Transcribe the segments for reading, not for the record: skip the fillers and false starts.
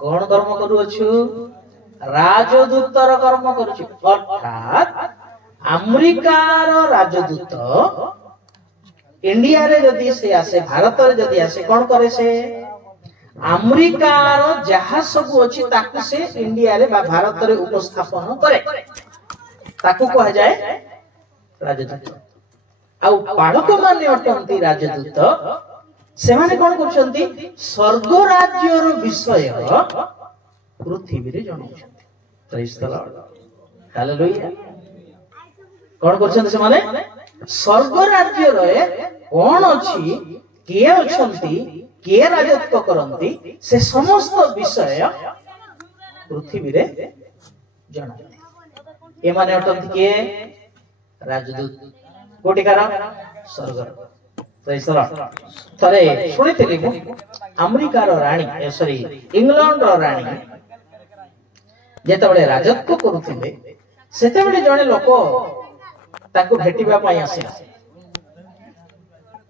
कौन कर्म करुअछु राजदूतर कर्म करुछु अर्थात अमेरिकार राजदूत इंडिया रे जदि से आसे भारत रे जदि आसे कौन करे से अमेरिकार जहा सब अछि ताकू से इंडिया रे बा भारत रे उपस्थापन करे ताकू कहा जाए राजदूत आ पालक माने अटंती राजदूत से माने कौन करछंती स्वर्ग राज्य रो विषय पृथ्वी रे जणाउछंती प्रेज द लॉर्ड हालेलुया कौन करछंती से माने स्वर्ग राज्य रे कौन अछि के अछंती के राजत्व करंती से समस्त विषय पृथ्वी रे जणाउछंती ए माने अटंती के राजदूत कोटिकार स्वर्ग प्रेज द लॉर्ड थरे सुनिथिली मु अमेरिका रो रानी सॉरी इंग्लैंड रो रानी जेतबेले राजत्व करूथिले सेतेबेले जणे लोक ताकू भेटिबा पई आसिला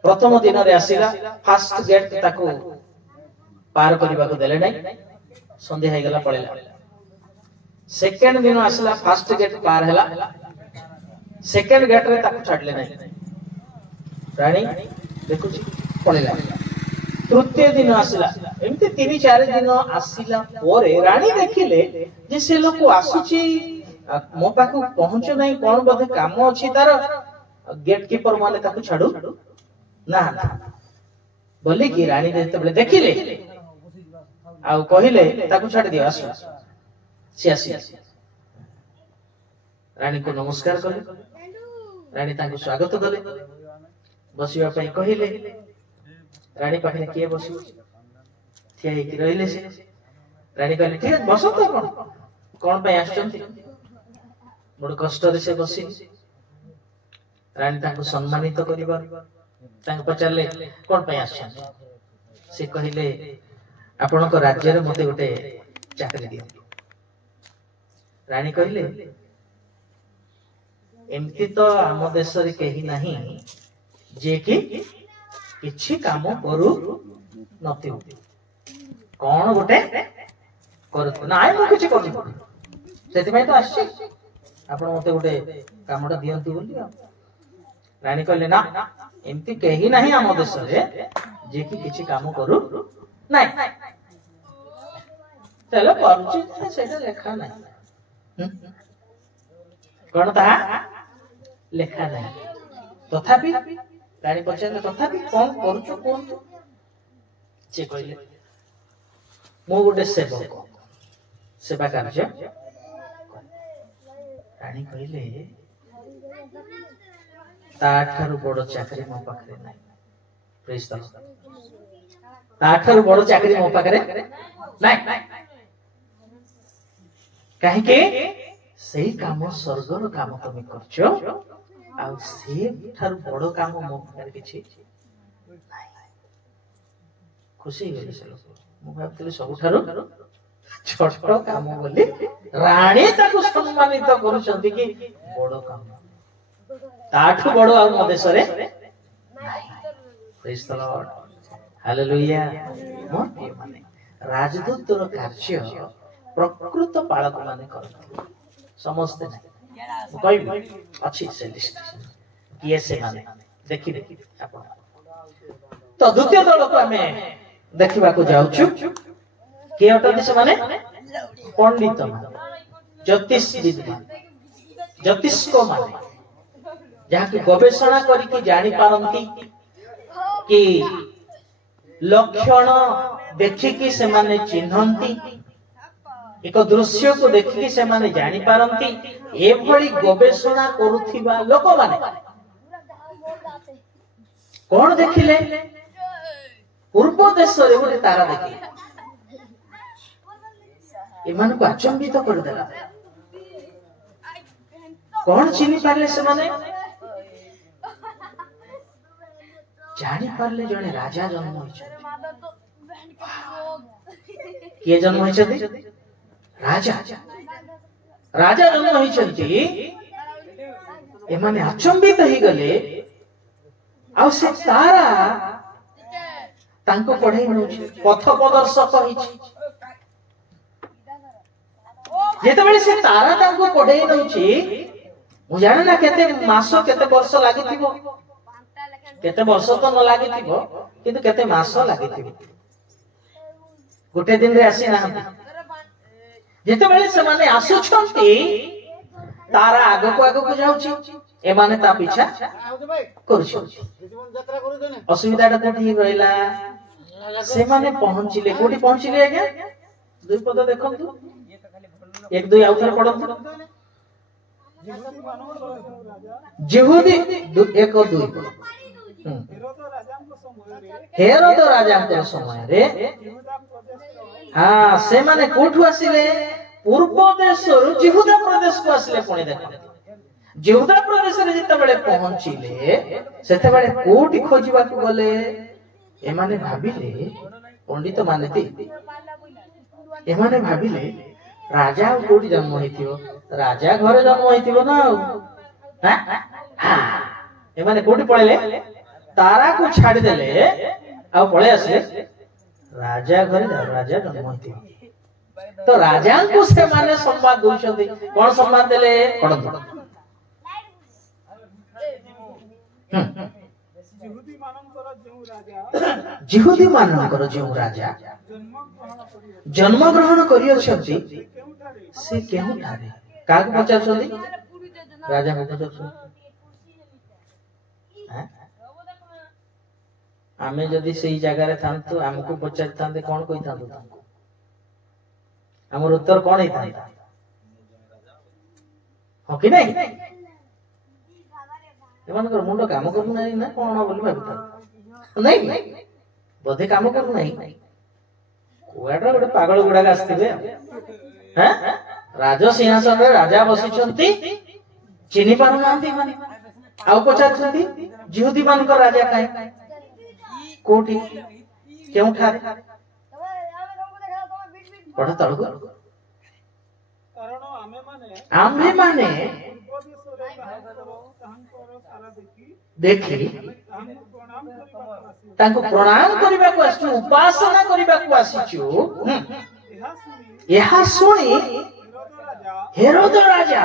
प्रथम दिन रे आसिला फर्स्ट गेट ताकू पार करबा को देले नै संध्या हे गेला पळेला सेकंड दिन आसिला फर्स्ट गेट पार हैला सेकंड गेट रे ताकू छाडले नै रानी देखुची पळेला तृतीय दिन आसिला एमते 3-4 दिन आसिला पोरे रानी देखिले जे से लोक आसुची मो पाखु पहुंच नहीं कौन बोधे काम अछि तार गेट कीपर माने ताकू छाडू ना बोली कि रानी जेतबेले देखिले आ कहिले ताकू छाड दियो आसु से आसी रानी को नमस्कार कले रानी ताकू स्वागत कले बसिबा पई कहिले रानी पाखे के बसु थिया हे कि रहिले से रानी कहले ठीक बसो तो कौन पे आछंती बड़ कष्ट रे से बसी रानी ताकू सम्मानित करिबा तांग पचारले कोन पे आछन से कहिले आपण को राज्य रे मते गोटे चाकरी दियो रानी कहिले एमती तो आम देश रे केही नाही जे कि किछि काम करू नथिउ कोन गोटे करत नाय मु किछि करू सेति भाई तो आछि आपण मते गोटे कामटा दियंतु बोली रानी कहले ना एमती केही नाही आम देश रे जे कि किछि काम करू नाही चलो करूची सेटा लेखा नाही कोन ता लेखा नाही तथापि रानी पछे तथापि कोन करूछु कोन से कहले मो गोटे सेवक सेवा कार्य रानी कहले ताठारु बड़ चाकरी मो पाखरे नाही प्रेज द लॉर्ड ताठारु बड़ चाकरी मो पाखरे नाही काहे के सेही काम स्वर्गर काम तुम करछो आ से ठारु बड़ काम मो पाखरे किछि खुशी गेले से लोक मो भाबतले सब ठारु छोट काम बोली रानी ताकू सम्मानित करूछंती कि बड़ काम ताठु बड़ आ म देश रे प्रेज द लॉर्ड हालेलुया मोटे माने राजदूतर कार्य प्रकृत पालक माने करथि समस्त नहीं कहबी अछि से लिस्ट किए से माने देखि देखि आपण तो द्वितीय दल को हमें देखिबा को जाउछु के अटନ୍ତି से माने पंडित माने ज्योतिष विद्वान ज्योतिष को माने जहाँ की गवेषणा करिके जानी पारंती कि लक्षण देखिकी से माने चिन्हंती एक दृश्य को देखिकी से माने जानी पारंती एभली गवेषणा करुथिबा लोक माने कोन देखिले पूर्व देश रे गोटे तारा देखिले एमान को अचंबित कर देला कोन चिनी पारले से माने जानी पारले जने राजा जन्म होइछ के जन्म होइछ राजा राजा जन्म होइछंती एमाने अचंबित ही गले आ से तारा तांको पढ़ाई होछि पथ प्रदर्शक होइछि ଯେତେବେଳେ ସେ ତାରା ତାଙ୍କୁ କଢେଇ ନଉଛି, ମୁଁ ଜାଣେ ନା କେତେ ମାସ କେତେ ବର୍ଷ ଲାଗିଥିବ, କେତେ ବର୍ଷ ତ ନ ଲାଗିଥିବ କିନ୍ତୁ କେତେ ମାସ ଲାଗିଥିବ, ଗୋଟେ ଦିନରେ ଆସିନାହାନ୍ତି। ଯେତେବେଳେ ସେମାନେ ଆସୁଛନ୍ତି ତାରା ଆଗକୁ ଆଗକୁ ଯାଉଛି, ଏମାନେ ତା ପିଛା କରୁଛନ୍ତି। ଅସୁବିଧାଟା କୋଉଠି ରହିଲା? ସେମାନେ ପହଞ୍ଚିଲେ, କୋଉଠି ପହଞ୍ଚିଲେ ଆଜ୍ଞା? ଦୁଇ ପଦ ଦେଖନ୍ତୁ, 1 2 ଆଉ ଥରେ ପଢନ୍ତୁ। ଯେହୁଦୀ 1 2 ହେରୋଦ ରାଜାଙ୍କ ସମୟରେ ସେମାନେ କୋଉଠୁ ଆସିଲେ? ପୂର୍ବ ଦେଶରୁ ଜିହୁଦା ପ୍ରଦେଶକୁ ଆସିଲେ। ପୁଣି ଦେଖନ୍ତୁ, ଜିହୁଦା ପ୍ରଦେଶରେ ଯେତେବେଳେ ପହଞ୍ଚିଲେ ସେତେବେଳେ କୋଉଠି ଖୋଜିବାକୁ ଗଲେ? ଏମାନେ ଭାବିଲେ, ପଣ୍ଡିତ ମାନେ ଏମାନେ ଭାବିଲେ ରାଜା ଆଉ କୋଉଠି ଜନ୍ମ ହେଇଥିବ? ରାଜା ଘରେ ଜନ୍ମ ହେଇଥିବ ନା ଆଉ। ଏମାନେ କୋଉଠି ପଳେଇଲେ? ତାରାକୁ ଛାଡିଦେଲେ ଆଉ ପଳେଇ ଆସିଲେ ରାଜା ଘରେ, ରାଜା ଜନ୍ମ ହେଇଥିବ। ତ ରାଜାଙ୍କୁ ସେମାନେ ସମ୍ବାଦ ଦଉଛନ୍ତି। କଣ ସମ୍ବାଦ ଦେଲେ? ପଢନ୍ତୁ। ଜିହୁଦୀ ମାନଙ୍କର ଯେଉଁ ରାଜା ଜନ୍ମ ଗ୍ରହଣ କରିଅଛନ୍ତି ସେ କେଉଁଠାରେ? କାହାକୁ ପଚାରୁଛନ୍ତି? ରାଜାଙ୍କୁ ପଚାରୁଛନ୍ତି। ଆମେ ଯଦି ସେଇ ଜାଗାରେ ଥାନ୍ତୁ, ଆମକୁ ପଚାରିଥାନ୍ତେ, କଣ କହିଥାନ୍ତୁ ତାଙ୍କୁ? ଆମର ଉତ୍ତର କଣ ହେଇଥାନ୍ତା? ହଁ କି ନାଇଁ? ଏମାନଙ୍କର ମୁଣ୍ଡ କାମ କରୁନାହିଁ ନା କଣ ବୋଲି ଭାବିଥାନ୍ତି, ନାଇଁ? ବୋଧେ କାମ କରୁନାହିଁ। କୁଆଡେ ଗୋଟେ ପାଗଳ ଗୁଡାକ ଆସିଥିବେ। ରାଜ ସିଂହାସନରେ ରାଜା ବସିଛନ୍ତି, ଚିହ୍ନି ପାରୁନାହାନ୍ତି ମାନେ। ଆଉ ପଚାରୁଛନ୍ତି ଜିହୁଦୀ ମାନଙ୍କ ରାଜା କାହିଁ, କୋଉଠି, କେଉଁଠାରେ? ପଢ ତଳକୁ। ଆମ୍ଭେମାନେ ଦେଖି ତାଙ୍କୁ ପ୍ରଣାମ କରିବାକୁ ଆସିଛୁ, ଉପାସନା କରିବାକୁ ଆସିଛୁ। ଏହା ଶୁଣି ହେରୋଦ ରାଜା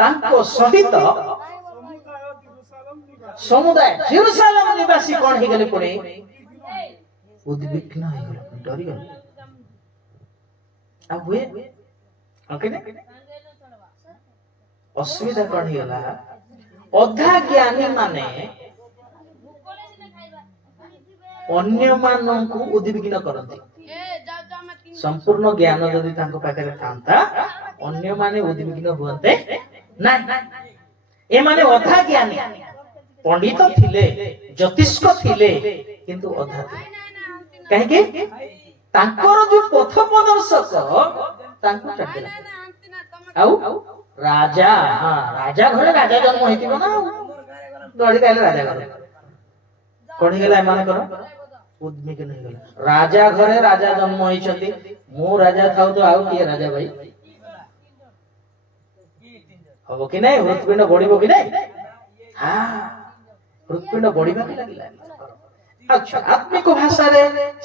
ତାଙ୍କ ସହିତ ସମୁଦାୟ ଜେରୁସାଲେମ ନିବାସୀ କଣ ହେଇଗଲେ? ପୁଣି ଉଦ୍ବିଗ୍ନ ହେଇଗଲେ, ଡରିଗଲେ। ଆଉ ହୁଏ ଅସୁବିଧା କଣ ହେଇଗଲା? ଅଧା ଜ୍ଞାନୀ ମାନେ ଅନ୍ୟମାନଙ୍କୁ ଉଦ୍ବିଗ୍ନ କରନ୍ତି। ସମ୍ପୂର୍ଣ୍ଣ ଜ୍ଞାନ ଯଦି ତାଙ୍କ ପାଖରେ ଥାନ୍ତା, ଅନ୍ୟମାନେ ଉଦ୍ବିଗ୍ନ ହୁଅନ୍ତେ ନାହିଁ। ଏମାନେ ଅଧା ଜ୍ଞାନୀ, ପଣ୍ଡିତ ଥିଲେ, ଜ୍ୟୋତିଷ୍କ ଥିଲେ, କିନ୍ତୁ ଅଧା ଥିଲେ। କାହିଁକି? ତାଙ୍କର ଯୋଉ ପଥ ପ୍ରଦର୍ଶକ ତାଙ୍କୁ ଛାଡିଦେଲା। ଆଉ ରାଜା, ରାଜା ଘରେ ରାଜା ଜନ୍ମ ହେଇଥିବ ନା, ଦଳି ଖାଇଲେ ରାଜା ଘରେ। କଣ ହେଇଗଲା? ଏମାନଙ୍କର ଉଦ୍ବିଗ୍ନ ହେଇଗଲା। ରାଜା ଘରେ ରାଜା ଜନ୍ମ ହେଇଛନ୍ତି, ମୁଁ ରାଜା ଥାଉ ତ ଆଉ କିଏ ରାଜା ଭାଇ? ହବ କି ନାଇଁ? ହୃତ୍ପିଣ୍ଡ ବଢିବ କି ନାଇଁ? ହୃତ୍ପିଣ୍ଡ ବଢିବାକୁ ଲାଗିଲା। ଆଚ୍ଛା, ଆତ୍ମିକ ଭାଷାରେ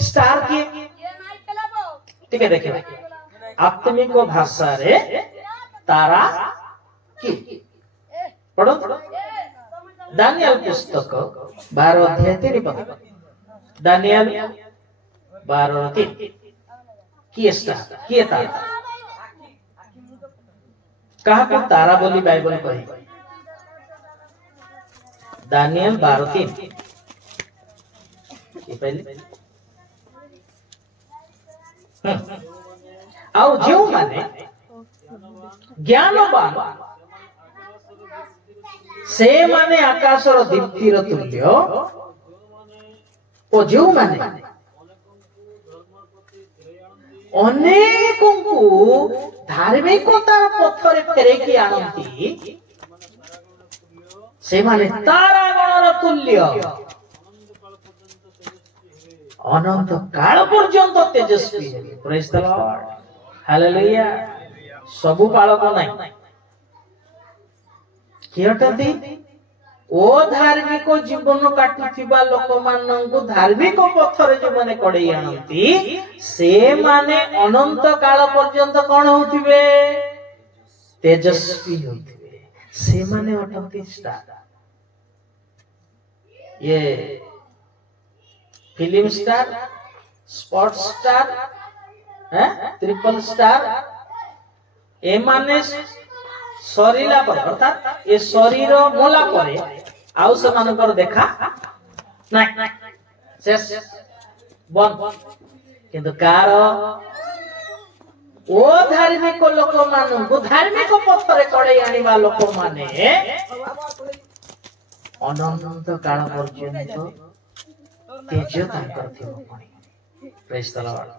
ଷ୍ଟାର କିଏ? ଟିକେ ଦେଖିବା। ଆତ୍ମିକ ଭାଷାରେ ତାରା କିଏ? ପଢନ୍ତୁ। ଦାନିଏଲ ପୁସ୍ତକ 12 ଅଧ୍ୟାୟ 3 ପଦ। ଦାନିଏଲ 12:3। କିଏ ଷ୍ଟାର? କିଏ ତାରା? କାହାକୁ ତାରା ବୋଲି ବାଇବଲ କହେ? ଦାନିଏଲ 12:3। ଆଉ ଯେଉଁମାନେ ଜ୍ଞାନବାନ ସେମାନେ ଆକାଶର ଦୀପ୍ତିର ତୁଲ୍ୟ, ଓ ଯେଉଁମାନେ ଅନେକଙ୍କୁ ଧାର୍ମିକତା ପଥରେ ଫେରେଇକି ଆଣନ୍ତି ସେମାନେ ତାରାଗଣର ତୁଲ୍ୟ, ଅନନ୍ତ କାଳ ପର୍ଯ୍ୟନ୍ତ ତେଜସ୍ୱୀ ହେବେ। ପ୍ରେଜ୍ ଦ ଲର୍ଡ, ହାଲେଲୁୟା। ସବୁ ପାଳକ ନାହିଁ। କିଏ ଅଟନ୍ତି? धार्मिक जीवन काटुथिबा लोक माननकु धार्मिक पथरे जे माने कड़ेई आनंती से माने अनंत काल पर्यंत कोन होथिबे तेजस्वी होथिबे से माने अटंती स्टार ये film star sports star triple star ए माने शरीला पर अर्थात ये शरीर मोला परे आउ से मानकर देखा नहीं शेष बंद किंतु कार ओ धार्मिक लोक मानू धार्मिक पथरे कड़े आनिबा लोक माने अनंत काल पर्यंत तेज तांकर थिबो पणी प्रेज द लॉर्ड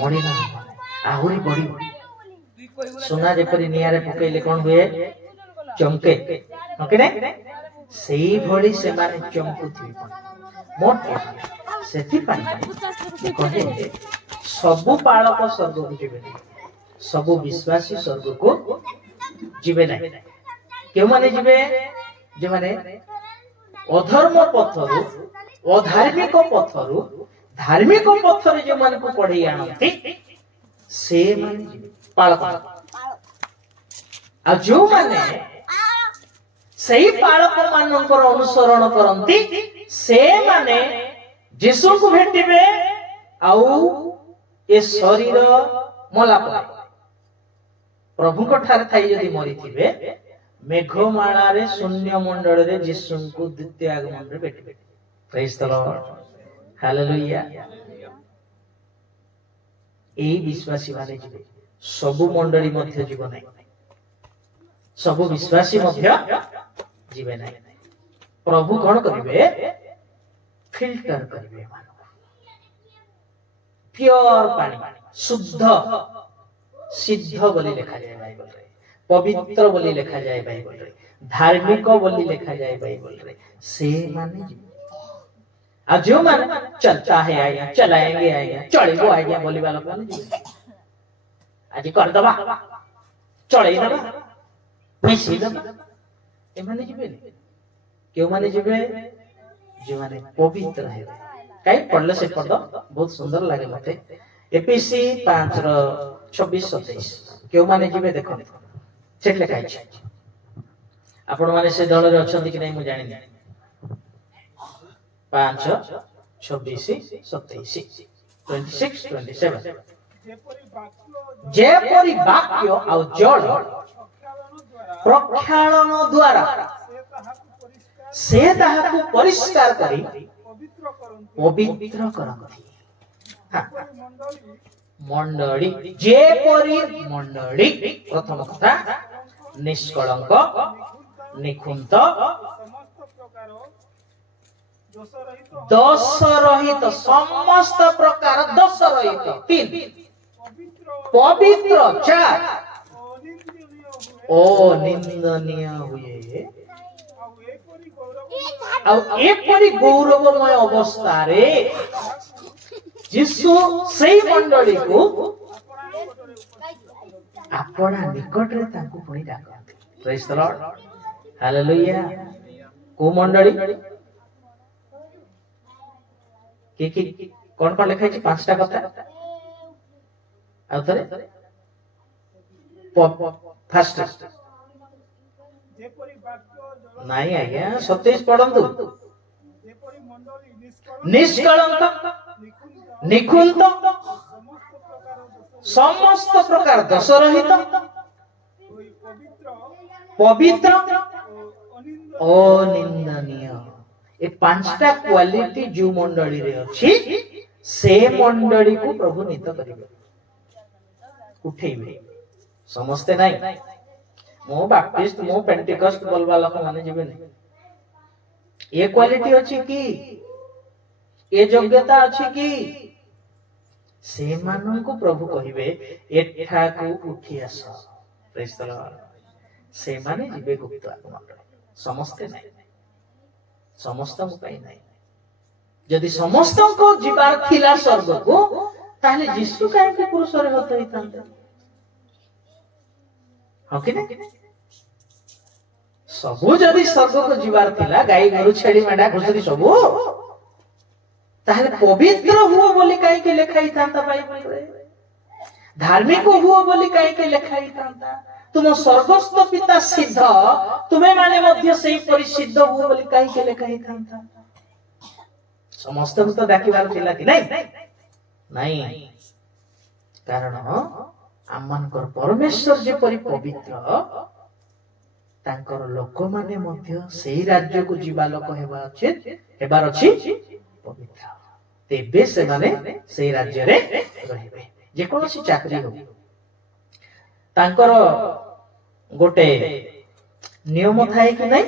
मणी ना आहुरी बड़ी सुना जेपरी नियारे पकैले कोन हुए चमके ओके ने सेही भली से माने चमकुथि मोट सेति पाई कहे सबु पालक स्वर्ग को जिबे सबु विश्वासी स्वर्ग को जिबे नहीं केउ माने जिबे जे माने अधर्म पथरु अधार्मिक पथरु धार्मिक पथरे जे माने को पढ़े आनंती से माने जिबे पालक आ जो माने सही पालक मानकर अनुसरण करंती से माने यीशु को भेटिबे आउ ए शरीर मला परे प्रभु को ठार थाई यदि मरि थिबे मेघमाला रे शून्य मंडल रे यीशु को द्वितीय आगमन रे भेटिबे प्रेज द लॉर्ड हालेलुया ए विश्वासी माने जिबे सबु मंडली मध्य जीवन नहीं सबु विश्वासी मध्य जीवे नहीं प्रभु कौन करिवे फिल्टर करिवे मानव प्योर पानी शुद्ध सिद्ध बोली लिखा जाए बाइबल रे पवित्र बोली लिखा जाए बाइबल रे धार्मिक बोली लिखा जाए बाइबल रे से माने आज जो माने चलता है आएगा चलाएंगे आएगा चलेगो आएगा बोली वाला कौन जीवे आज कर दबा चढ़े दबा पैसे दबा ए माने जिबे केउ माने जिबे जे माने पवित्र है काई पढ़ले से पढ़ बहुत सुंदर लागे मते एपीसी 5 रो 26 27 केउ माने जिबे देखो सेट लिखा छै आपण माने से दल रे अछंती कि नै मु जानि नै 5 26 27 26 27 जेपरी वाक्य आउ जड़ प्रक्षालन द्वारा से ताहाकु परिष्कार करी पवित्र करंती मंडली जेपरी मंडली प्रथम कथा निष्कलंक निखुंत दोष रहित समस्त प्रकार दोष रहित 3 पवित्र 4 ओ निंदनीय हुए आउ एपरी गौरवमय अवस्था रे यीशु सही मंडली को अपना निकट रे ताकू पुणी डाकते प्रेज द लॉर्ड हालेलुया को मंडली के कोन कोन लिखा छै 5टा कथा आउथरे फर्स्ट नहीं आज्ञा 27 पढ़ंतु निष्कलंक निखुंत समस्त प्रकार दोष रहित पवित्र अनिंदनीय ए 5टा क्वालिटी जो मंडली रे अछि से मंडली को प्रभु नीत करिवे उठेइबे समस्ते नहीं मो बैप्टिस्ट मो पेंटिकस्ट बोलबा लोक माने जिबे नहीं ए क्वालिटी अछि कि ए योग्यता अछि कि से मानन को प्रभु कहिबे एठा को उठी आस प्रेज द लॉर्ड से माने जिबे गुप्त आत्मा समस्ते नहीं समस्त को पई नहीं यदि समस्त को जीवार थिला स्वर्ग को ताले यीशु काहे के पुरुष रे होत हितांते हो कि नहीं सबू जदि स्वर्ग को जीवार थिला गाई गोरु छेड़ी मेढा घुसरी सबू ताहले पवित्र हुओ बोली काई के लिखा ही थांता बाइबल रे धार्मिक हुओ बोली काई के लिखा ही थांता तुम स्वर्गस्थ पिता सिद्ध तुम्हें माने मध्य सेही परिसिद्ध हुओ बोली काई के लिखा ही थांता समस्त तो डाकिबार थिला कि नहीं नहीं कारण आमनकर परमेश्वर जे परि पवित्र तांकर लोक माने मध्य सेही राज्य को जीवा लोक हेबार अछि पवित्र तेबे से माने सेही राज्य रे रहिबे जे कोनोसी चाकरी हो तांकर गोटे नियम थाए कि नहीं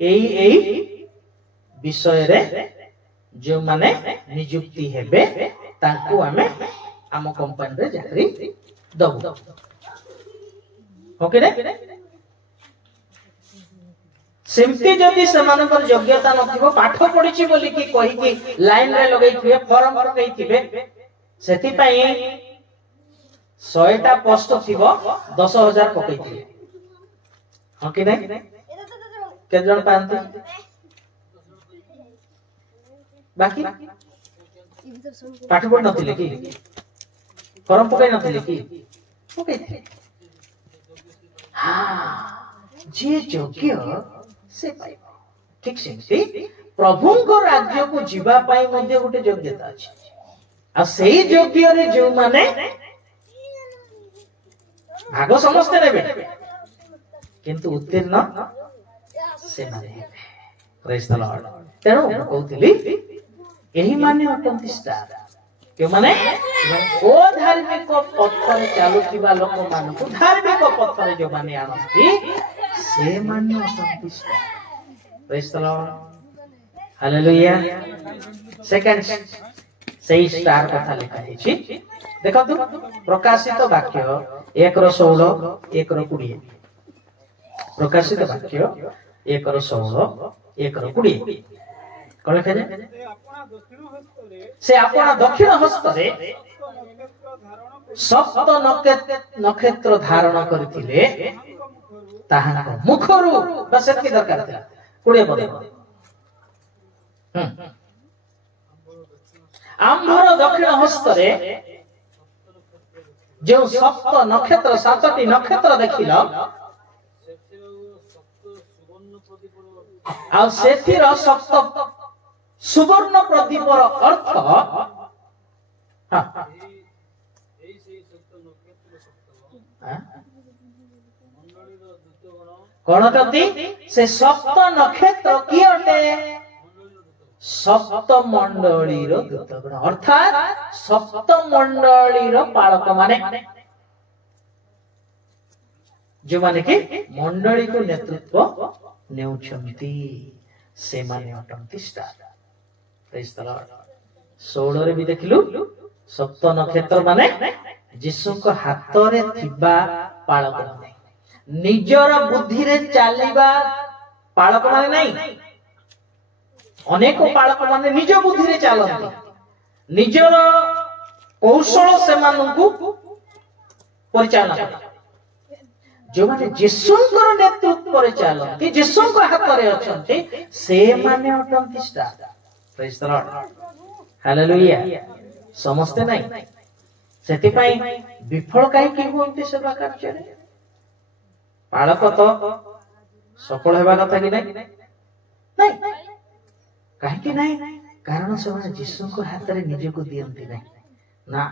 एई विषय रे जो माने नियुक्ति हेबे तांको आमे आम कंपनी रे चाकरी दबु ओके रे सेमती जदि सेमानकर योग्यता नथिबो पाठ पढिछि बोली कि कहि कि लाइन रे लगैथिबे फॉर्म पकैथिबे सेति पई 100 टा पोस्ट थिबो 10,000 पकैथिबे हां कि नै के जण पांती बाकी पाठ पढ नथिले कि फॉर्म पकाई नथिले कि पकैथिबे हां जे योग्य से पाइबो ठीक सेमती प्रभु को राज्य को जीवा पाई मध्ये गोटे योग्यता अछि आ सेही योग्य रे जो माने भाग समस्त नेबे किंतु उत्तीर्ण से माने प्रेज द लॉर्ड तेरो कहउतली एही माने अटंती स्टार के माने ओ धार्मिक पथरे चालुथिबा लोक मानको धार्मिक पथरे जो माने आनंती से माने अटंती star praise the Lord hallelujah सेकंड सेही स्टार कथा लिखा है देखो तो प्रकाशित वाक्य 1:16 1:20 प्रकाशित वाक्य 1:16 1:20 कौन लिखा जाए से अपना दक्षिण हस्तरे सप्त नक्षत्र धारण करथिले ताहाको मुखरु बस एतकी दरकार थिला 20 पद आंभर दक्षिण हस्तरे जो सप्त नक्षत्र 7टी नक्षत्र देखिल आ सेथिर सप्त सुवर्ण प्रदीपर अर्थ कौन कहती से सप्त नक्षत्र की अटे सप्त मंडली दूतगण अर्थात सप्त मंडली पालक माने जो माने कि मंडली को नेतृत्व नेउछंती से माने अटंती स्टार प्रेज द लॉर्ड 16 रे भी देखिलु सप्त नक्षत्र माने यीशु को हाथ रे थिबा पालक माने निजर बुद्धि रे चालीबा पालक माने नहीं अनेक पालक माने निज बुद्धि रे चालंती निजर कौशल से मानकु परिचालन करते जो माने यीशुंकर नेतृत्व रे चालंती यीशुंक हाथ रे अछंती से माने अटंती star praise the Lord hallelujah समस्ते नहीं सेति पई विफल काई कि होंती सेवा कार्य रे पालक तो सफल हेबा कथा कि नहीं नहीं काहे कि नहीं कारण से माने यीशुंक हाथ रे निज को दियंती नहीं ना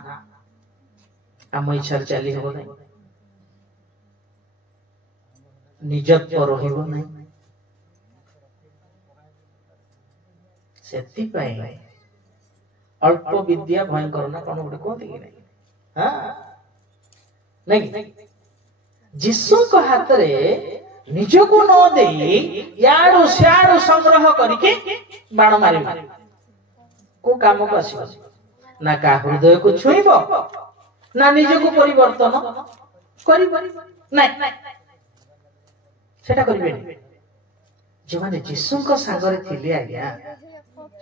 हम इच्छा चली हो नहीं निजत्व रहिबो नहीं सेति पई अल्प विद्या भयंकर ना कोन गुटे कोथि कि नहीं हां नहीं यीशु को हाथ रे निज को न देई याडू स्याडू संग्रह करके बाण मारिबो को काम को आसीबो ना का हृदय को छुईबो ना निज को परिवर्तन करिबो नहीं सेटा करिबे जे माने यीशु को सागरे थिले आज्ञा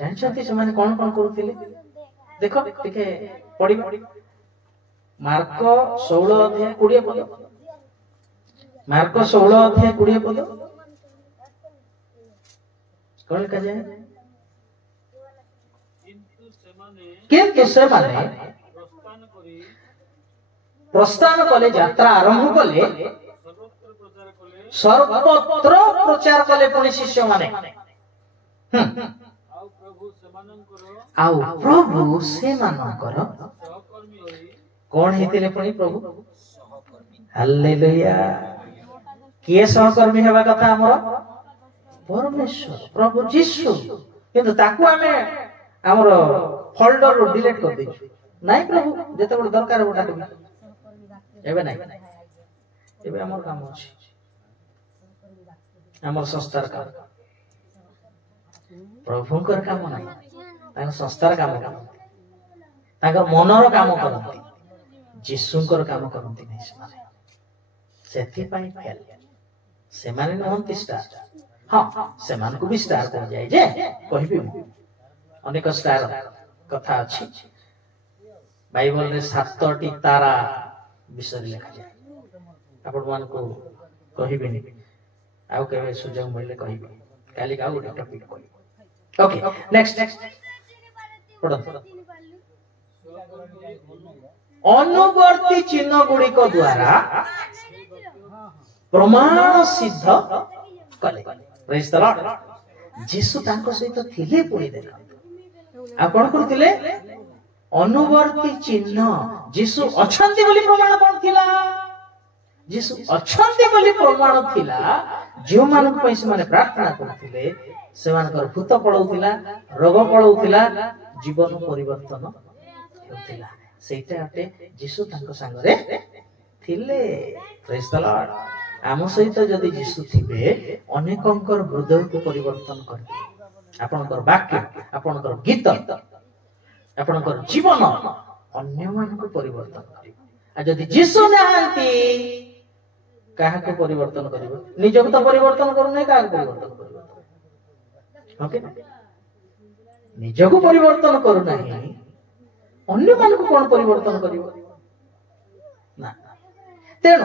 जानछथि से माने कोन कोन करूथिले देखो टिके पढि मार्क 16 अध्याय 20 पद मार्क 16 अध्याय 20 पद कौन लिखा जाए किंतु से माने प्रस्थान कले यात्रा आरंभ कले सर्वत्र प्रचार कले पुणी शिष्य माने आउ प्रभु से मानकर कौन हेतिले पुणी प्रभु हालेलुया किए सहकर्मी हेबा कथा हमर परमेश्वर प्रभु जीशु किंतु ताकू आमे हमर फोल्डर रो डिलीट कर देछु नाही प्रभु जेते बड दरकार गोटा देबी एबे नाही एबे हमर काम अछि हमर संस्थार काम प्रभुकर काम नाही तांग संस्थार काम तांग मनर काम करंती जीशुकर काम करंती नाही समाने सेति पाई फेल से माने नहंती स्टार हां से मान को भी स्टार कर जाय जे कहबी अनेक स्टार कथा अछि बाइबल रे 7टी तारा विषय लिखा जाय आपण मान को कहबी नि आउ केबे सुजग मिलले कहबी काली का गोटे टॉपिक कहबी ओके नेक्स्ट पढो अनुवर्ती चिन्ह गुडी को द्वारा प्रमाण सिद्ध कले प्रेज द लॉर्ड जीसु तांको सहित थिले पुणी देखा आ कोन करथिले अनुवर्ती चिन्ह जीसु अछंती बोली प्रमाण कोन थिला जीसु अछंती बोली प्रमाण थिला जो मानक पैसे माने प्रार्थना करथिले से मानकर भूत पळौथिला रोग पळौथिला जीवन परिवर्तन होथिला सेटा अटे जीसु तांको संगरे थिले प्रेज द लॉर्ड आम सहित जदि जीसु थिबे अनेकंकर हृदय को परिवर्तन करबे आपनकर वाक्य आपनकर गीत आपनकर जीवन अन्य मान को परिवर्तन करिबो आ जदि जीसु नाहंती काहा को परिवर्तन करिबो निजक तो परिवर्तन करू नै काहा को परिवर्तन करिबो ओके निजक परिवर्तन करू नाही अन्य मान को कोन परिवर्तन करिबो ना तेनो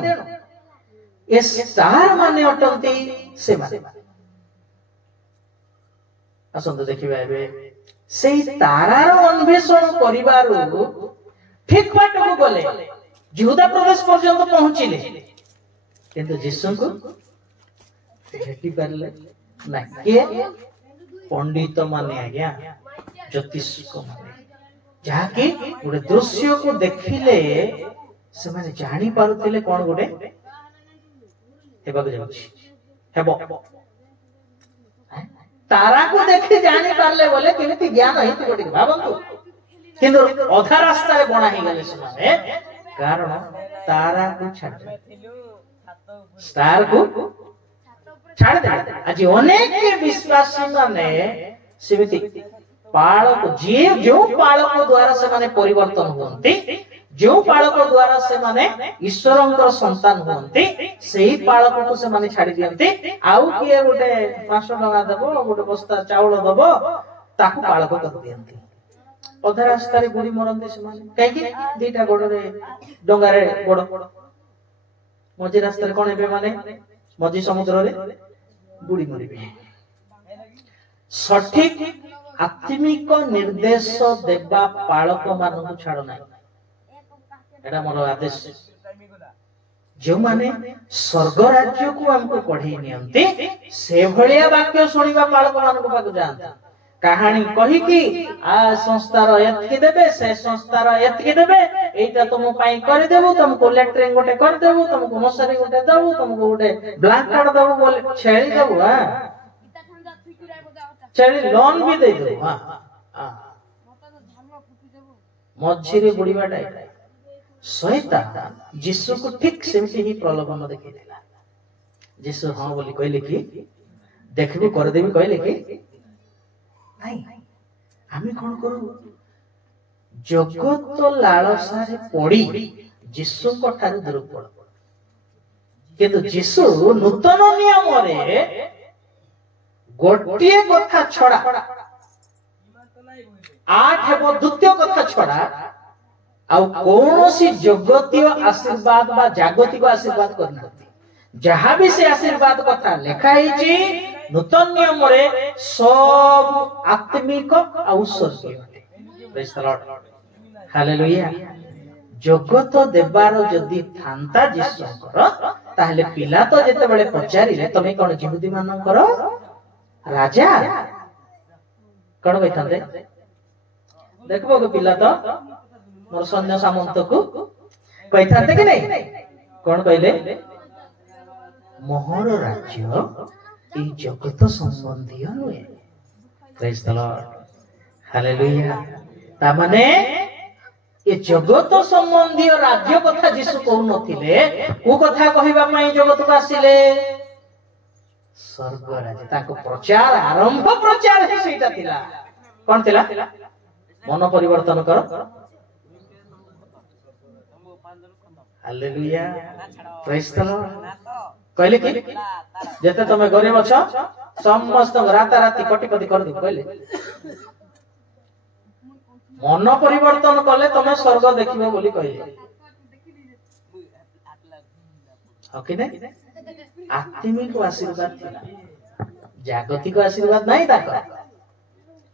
ए स्टार माने अटंती से माने असंत देखिबा एबे सेही तारार अन्वेषण करिबारु ठीक बाट को गले यहूदा प्रदेश पर्यंत पहुंचिले किंतु यीशु को भेटी परले ना के पंडित माने आज्ञा ज्योतिष को माने जहा कि गोटे दृश्य को देखिले से माने जानि पारुतिले कोन गोटे हेबाक जाउछि हेबो तारा को देखि जानि पारले बोले केमिति ज्ञान हेति गोटे भाबंतु किंतु अधा रास्ता रे बणा हे गेले सुनाने कारण तारा को छाड़ स्टार को छाड़ दे आज अनेक विश्वासी माने सेमिति पाळक जे जो पाळक द्वारा से माने परिवर्तन होंती जो पाळक द्वारा से माने ईश्वरंकर संतान होंती सेही पाळक को से माने छाड़ी दियंती आउ किए गोटे 500 टका देबो गोटे बस्ता चावल देबो ताकू पाळक कर दियंती अधा रास्ता रे गुडी मरंती से माने काहे कि दीटा गोड़ रे डोंगा रे गोड़ मझी रास्ता रे कोन हेबे माने मझी समुद्र रे गुडी मरिबे सठिक आत्मिक निर्देश देबा पाळक मानकु छाड़ नाही एडा मोर आदेश जो माने स्वर्ग राज्य को हमको पढ़ी नियंती से भलिया वाक्य सुनिबा पाळक मानकु पाकु जानता कहानी कहि कि आ संस्थार एतकी देबे से संस्थार एतकी देबे एटा तुम पाई कर देबो तुमको लेटरिंग गोटे कर देबो तुमको मशारी गोटे देबो तुमको गोटे ब्लैंक कार्ड देबो बोले छेली देबो हां छेली लोन भी दे देबो हां हां मझिरे बुढ़ीबाटा शैतान यीशु को ठीक सेमती ही प्रलोभन देखैथिला यीशु हां बोली कहले कि देखबो कर देबी कहले कि नहीं आमी कोन करू जगत लालसा रे पड़ी यीशु को ठारू दूर पड़ किंतु यीशु नूतन नियम रे गोटिए कथा छड़ा 8 एवं द्वितीय कथा छड़ा आउ कौनसी जगतीय आशीर्वाद बा जागतिक आशीर्वाद करना जहां भी से आशीर्वाद कथा लिखा हिची नूतन नियम रे सब आत्मिक और स्वर्गीय प्रेज द लॉर्ड हालेलुया जगत देवार जदि थांता जीशुंकर ताहले पिला तो जेते बेले पचारिले तमे कोन यहूदी मानकर राजा कोन कहथांते देखबो को पिला तो मोर सैन्य सामंत को कहथांते कि नहीं कोन कहले मोहर राज्य ई जगत संबंधी नुहे प्रेज द लॉर्ड हालेलुया ता माने ये जगत संबंधी राज्य कथा जीशु कहू नथिले को कथा कहिबा पई जगत को आसिले स्वर्ग राज्य ताको प्रचार आरंभ प्रचार है सेटा थिला कोन थिला मन परिवर्तन कर हालेलुया प्रेज द लॉर्ड कहले कि जते तमे गरीब छ समस्त राता राती कोटिपति कर दे कहले मन परिवर्तन कले तमे स्वर्ग देखिबो बोली कहले ओके ने आत्मिक आशीर्वाद थिला जागतिक आशीर्वाद नहीं ताका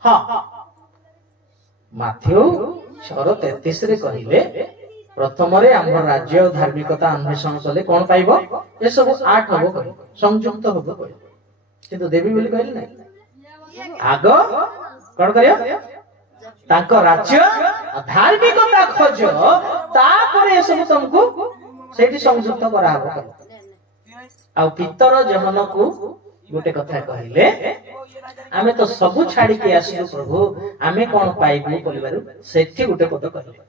हां माथ्यू 6:33 रे कहिले प्रथम रे आम राज्य और धार्मिकता अन्वेषण कले कोन पाइबो ए सब 8 हबो कहि संयुक्त हबो कहि किंतु देवी बोली कहले नहीं आगो कोन करियो ताको राज्य धार्मिकता खोज तापरे सब तुमको सेठी संयुक्त करा हबो आ पितर जहन को गोटे कथा कहिले आमे तो सब छाड़ी के आसिलु प्रभु आमे कोन पाइबु बोलिबारु सेठी गोटे पद कहिले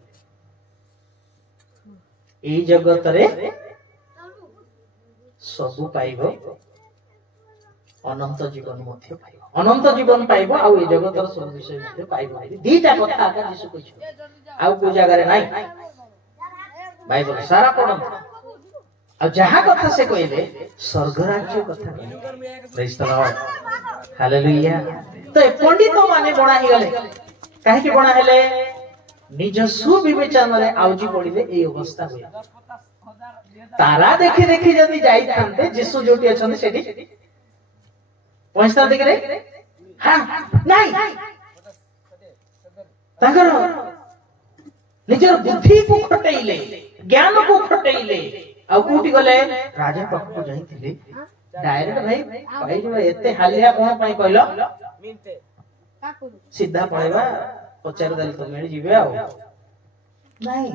ए जगत रे सब पाइबो अनंत जीवन मध्य पाइबो अनंत जीवन पाइबो आ ए जगत र सब विषय मध्य पाइबो दीटा कथा आका जीसु कहियो आ को जगह रे नाही बाइबल सारा पढन आ जहा कथा से कहले स्वर्ग राज्य कथा प्रेज द लॉर्ड हालेलुया तो पंडित माने बणा ही गले काहे कि बणा हेले निज सुविवेचन रे आउजी पड़िले ए अवस्था होय तारा देखि देखि जदी जाई थांते जीसु जोटी अछन सेठी पहुंचता देख रे हां नहीं ताकर निजर बुद्धि को खटेइले ज्ञान को खटेइले आ कोठी गले राजा पक्ष को जाईथिले डायरेक्ट भाई भाई जो एते हालिया कोन पई कहलो सीधा पळेबा पचार दल तो मिल जीवे आ नहीं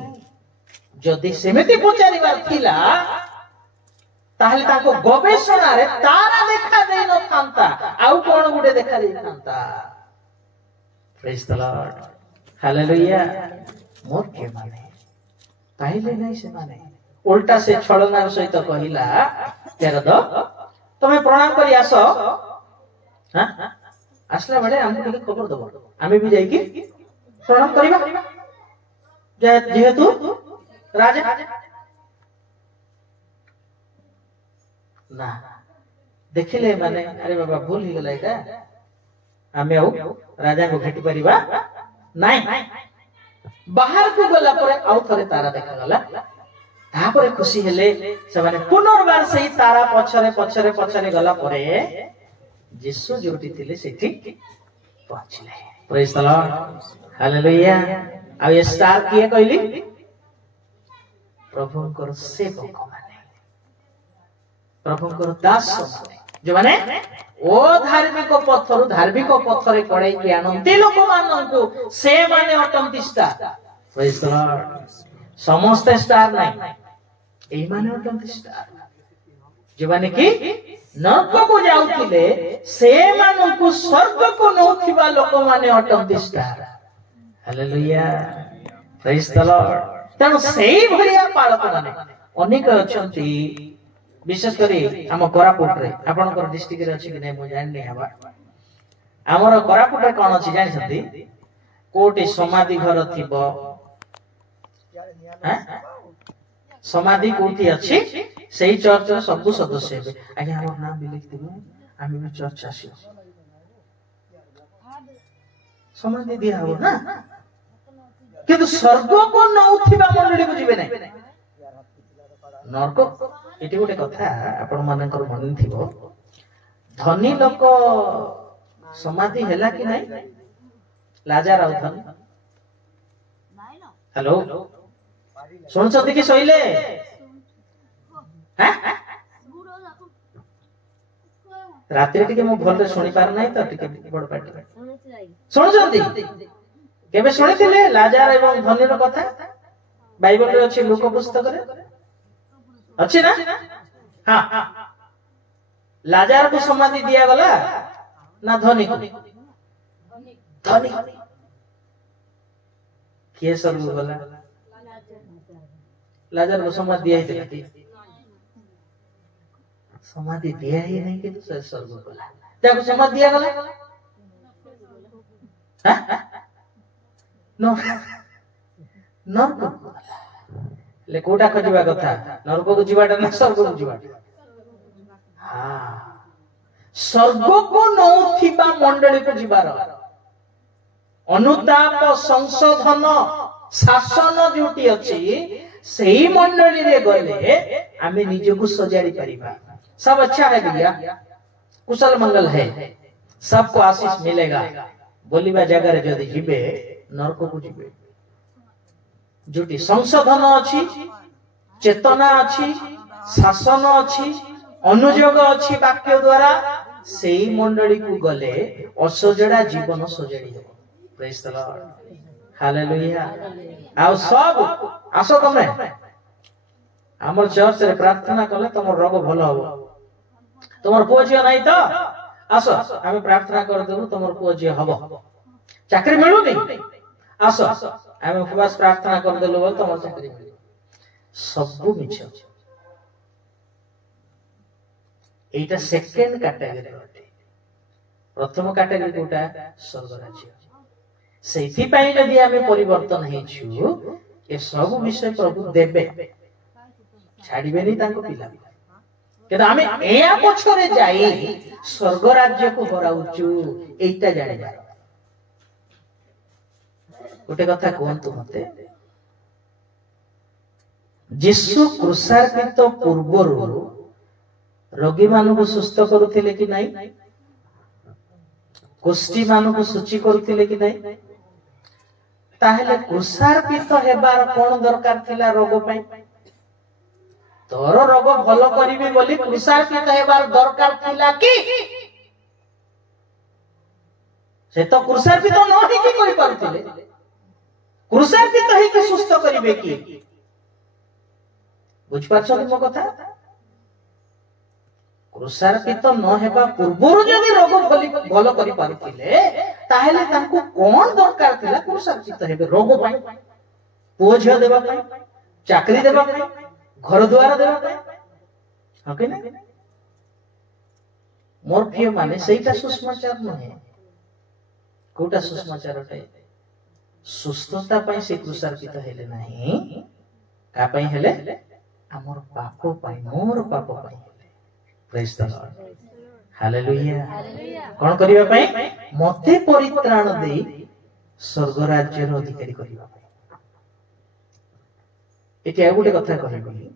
जदि सेमेति पचारिबार थिला ताहले ताको गवेषणा रे तारा देखा देई न थांता आउ कोन गुडे देखा देई थांता प्रेज द लॉर्ड हालेलुया मोर के माने ताहिले नहीं से माने उल्टा से छलनार सहित कहिला तेरा दो तमे प्रणाम करी आसो हां आसला बडे हमको टिके खबर दबो आमे भी जाई की प्रणाम करिबा जेहेतु राजा ना देखिले माने अरे बाबा भूल ही गला एटा आमे आउ राजा को भेटी परिबा नाही बाहर को गला परे आउ थरे तारा देखा गला तापरे खुशी हेले से माने पुनर्बार सही तारा पछरे पछरे पछरे गला परे यीशु जोटी थिले सेठी पहुंचले प्रेज द लॉर्ड हालेलुया आ ये स्टार किए कहली प्रभुंकर सेवक माने प्रभुंकर दास माने जो माने ओ धार्मिक पथरे कड़े के आनंती लोक माननकु से माने अटंती स्टार प्रेज द लॉर्ड समस्त स्टार नहीं एई माने अटंती स्टार जो माने कि नरक को जाउथिले से माननकु स्वर्ग को नौथिबा लोक माने अटंती star hallelujah praise the Lord तनो सेई भरिया पालक माने अनेक अछंती विशेष करी हम कोरापुट रे आपनकर डिस्ट्रिक्ट रे अछि कि नै मो जाननी हबा हमर कोरापुट रे कोन अछि जानि छथि कोटी समाधि घर थिबो हैं समाधि कोठी अछि सेही चर्च रे सब सदस्य हेबे आगे हमर नाम भी लिख देबे आमी भी चर्च आसी समाधि दिया हो ना किंतु स्वर्ग को नउथिबा मंडली बुझिबे नै नरक एटी गोटे कथा आपण मानकर मन थिबो धनी लोक समाधि हैला कि नहीं लाजार आउ धनी हेलो सुन छथि कि सहिले रात्रि टिके मो भले सुनि पार नाही त टिके बड़ पाटी सुन छथि केबे सुनिथिले लाजार एवं धनी रो कथा बाइबल रे अछि लोक पुस्तक रे अछि ना हां लाजार को समाधि दिया गला ना धनी को धनी किए सब गला लाजार को समाधि दिया ही थी समाधि दिया ही नहीं कि दूसरे स्वर्ग गला क्या समाधि दिया गला नो नरक ले कोटा खोजिबा कथा नरक को जीवाटा ना स्वर्ग को जीवाटा स्वर्ग को नौथिबा मंडली को जीवार अनुताप संशोधन शासन जोटी अछि सेही मंडली रे गले आमे निज को सजाड़ी परिबा सब अच्छा है भैया कुशल मंगल है सबको आशीष मिलेगा बोलिबा जगह रे जदी जिबे नरक को जिबे जोटी संशोधन अछि चेतना अछि शासन अछि अनुयोग अछि वाक्य द्वारा सेही मंडली को गले असजड़ा जीवन सजड़ी हो प्रेज द लॉर्ड हालेलुया आ सब आसो तमे हमर चर्च रे प्रार्थना कले तमर रोग भलो हो तमर पुओजिया नाही त आसो हम प्रार्थना कर देबो तमर पुओजिया हबो चाकरी मिलु नहीं आसो हम उपवास प्रार्थना कर देलो बोल तमर चाकरी सब मिछ एटा सेकंड कैटेगरी होते प्रथम कैटेगरी कोटा स्वर्ग राज्य सेथि पई जदी हमें परिवर्तन हेछु ए सब विषय प्रभु देबे छाड़ीबे नहीं ताको पिला केदा हमें एया पछरे जाई स्वर्ग राज्य को हराउचु एटा जानिबा गोटे कथा कोहंतु मते यीशु क्रूसार्पित पूर्वरु रोगी मानु को सुस्थ करुथिले कि नहीं कुष्ठी मानु को सूची करुथिले कि नहीं ताहेले क्रूसार्पित हेबार कोन दरकार थिला रोग पई तोर रोग भलो करिवि बोली क्रूसार्पित हेबार दरकार थिला कि से तो क्रूसार्पित न होई कि करि पारथिले क्रूसार्पित हेई के सुस्थ करिवे कि बुझ पाछो मो कथा क्रूसार्पित न हेबा पूर्वरु जदि रोग भलो करि पारथिले ताहेले तांको कोन दरकार थिला क्रूसार्पित हेबे रोग पई पोझ देबा पई चाकरी देबा पई घर द्वार देबा पई हके ना मोर प्रिय माने सेटा सुसमाचार नहे कोटा सुसमाचार टे सुस्थता पई से क्रूसार्पित हेले नाही का पई हेले हमर पाप पई मोर पाप पई प्रेज द लॉर्ड हालेलुया कोन करिबा पई मते परित्राण देई स्वर्ग राज्य रो अधिकारी करिबा पई एटा गुटे कथा कहबी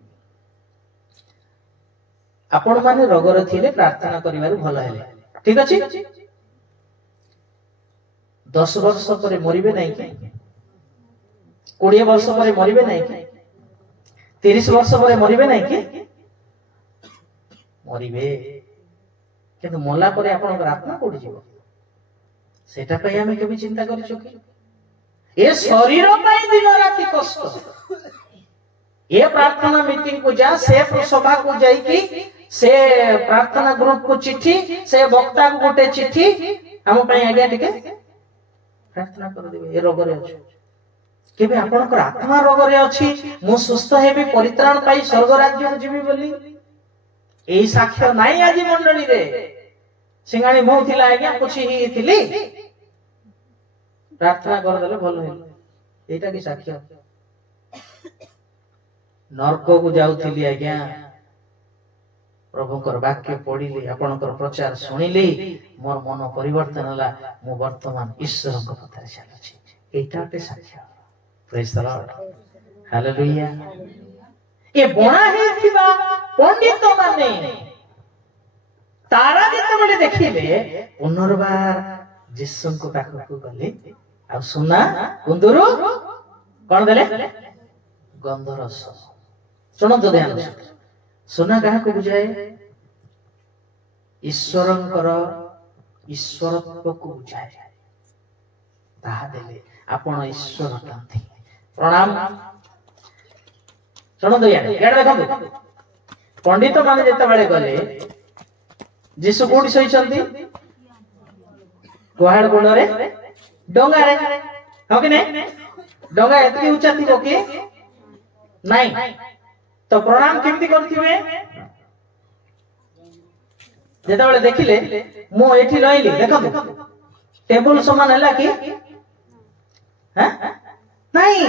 आपण माने रोगर थिले प्रार्थना करिवार भलो हेले ठीक अछि 10 वर्ष परे मरिबे नै कि 20 वर्ष परे मरिबे नै कि 30 वर्ष परे मरिबे नै कि मरिबे किंतु मोला परे आपन आत्मा कोडी जीवो सेटा पई हमें केबी चिंता करि चोकी ए शरीर पई दिन राति कष्ट ए प्रार्थना मीटिंग को जा से सभा को जाई कि से प्रार्थना ग्रुप को चिट्ठी से वक्ता को गोटे चिट्ठी हम पई आगे टिके प्रार्थना कर देबे ए रोग रे अछि केबे आपन आत्मा रोग रे अछि मो सुस्थ हेबी परित्राण पाई स्वर्ग राज्य को जीवी बोली एई साक्ष्य नाही आजि मंडली रे सिंगाणी मो थिला आज्ञा पुछि ही थिली प्रार्थना कर देले भलो हे एटा की साक्ष्य नरक को जाउथिली आज्ञा प्रभुकर वाक्य पढ़िली आपनकर प्रचार सुनिली मोर मन परिवर्तन होला मो वर्तमान ईश्वर को पथरे चलछि एटा ते साक्ष्य प्रेज द लॉर्ड हालेलुया ए बणा हेथिबा पंडित माने तारा जिते देखिले पुनर्बार जीशु को पाखक गले आ सुना कुंदुरु कौन देले गंधरस सुन तो ध्यान सुना क्या को बुझाए ईश्वरंकर ईश्वरत्व को बुझाए ताहा देले आपण ईश्वर अटंती प्रणाम सुन तो यार देखो पंडित माने जेते बेले गले जीशु कोठी सहीचंती गुहाड़ गुंडरे डोंगा रे हो कि नहीं डोंगा एतकी ऊंचा थी कि नहीं तो प्रणाम केमती करथिबे जेते बेले देखिले मु एठी रहिली देखो टेबल समान हला कि हैं नहीं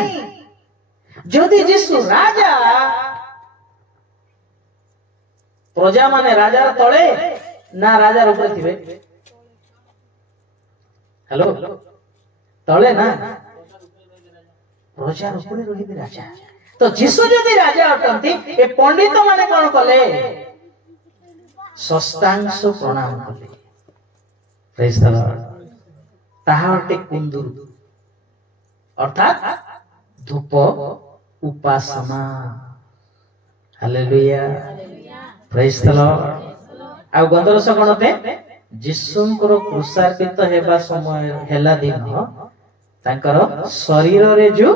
जदि जीशु राजा प्रजा माने राजार तळे ना राजार ऊपर थिबे हेलो तळे ना प्रजार ऊपर रहिबे राजा तो जीशु जदि राजा अटंती ए पंडित माने कोन कले सष्टांग प्रणाम कले प्रेज द लॉर्ड ताहाटे कुंदुरु अर्थात धूप उपासना हालेलुया प्रेज द लॉर्ड आ गंधरस कोनते जीशुंकर क्रूसार्पित हेबा समय हेला दिन तांकर शरीर रे जो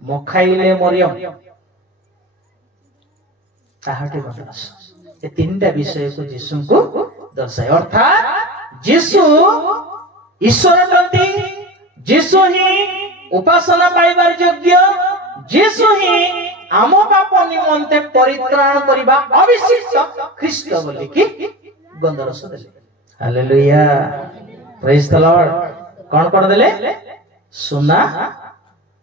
मखाइले मरियम ताहाटे गंधरस ए तीनटा विषय को जीशु को दर्शाए अर्थात जीशु ईश्वर अटंती जीशु ही उपासना पाइबार योग्य जीशु ही आम पाप निमंते परित्राण करिबा अभिषिक्त ख्रीष्ट बोली कि गंधरस देले हालेलुया प्रेज द लॉर्ड कौन कौन देले सुना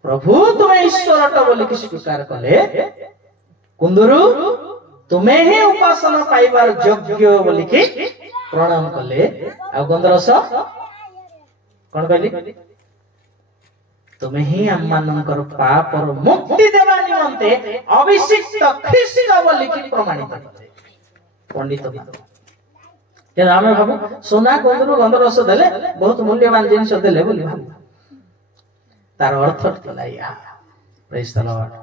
प्रभु तुम्हें ईश्वर अट बोली कि स्वीकार कले कुंदुरु तुम्हें ही उपासना पाइबार योग्य बोली कि प्रणाम कले आ गंधरस कौन कहली तुम्हें ही हम मानकर पाप और मुक्ति देवा निमंते अभिषिक्त ख्रीष्ट बोली कि प्रमाणित करते पंडित मान आमे भाबु सोना कुंदुरु गंधरस देले बहुत मूल्यवान जिनिस देले बोली भाबु तार अर्थ तला या प्रेज द लॉर्ड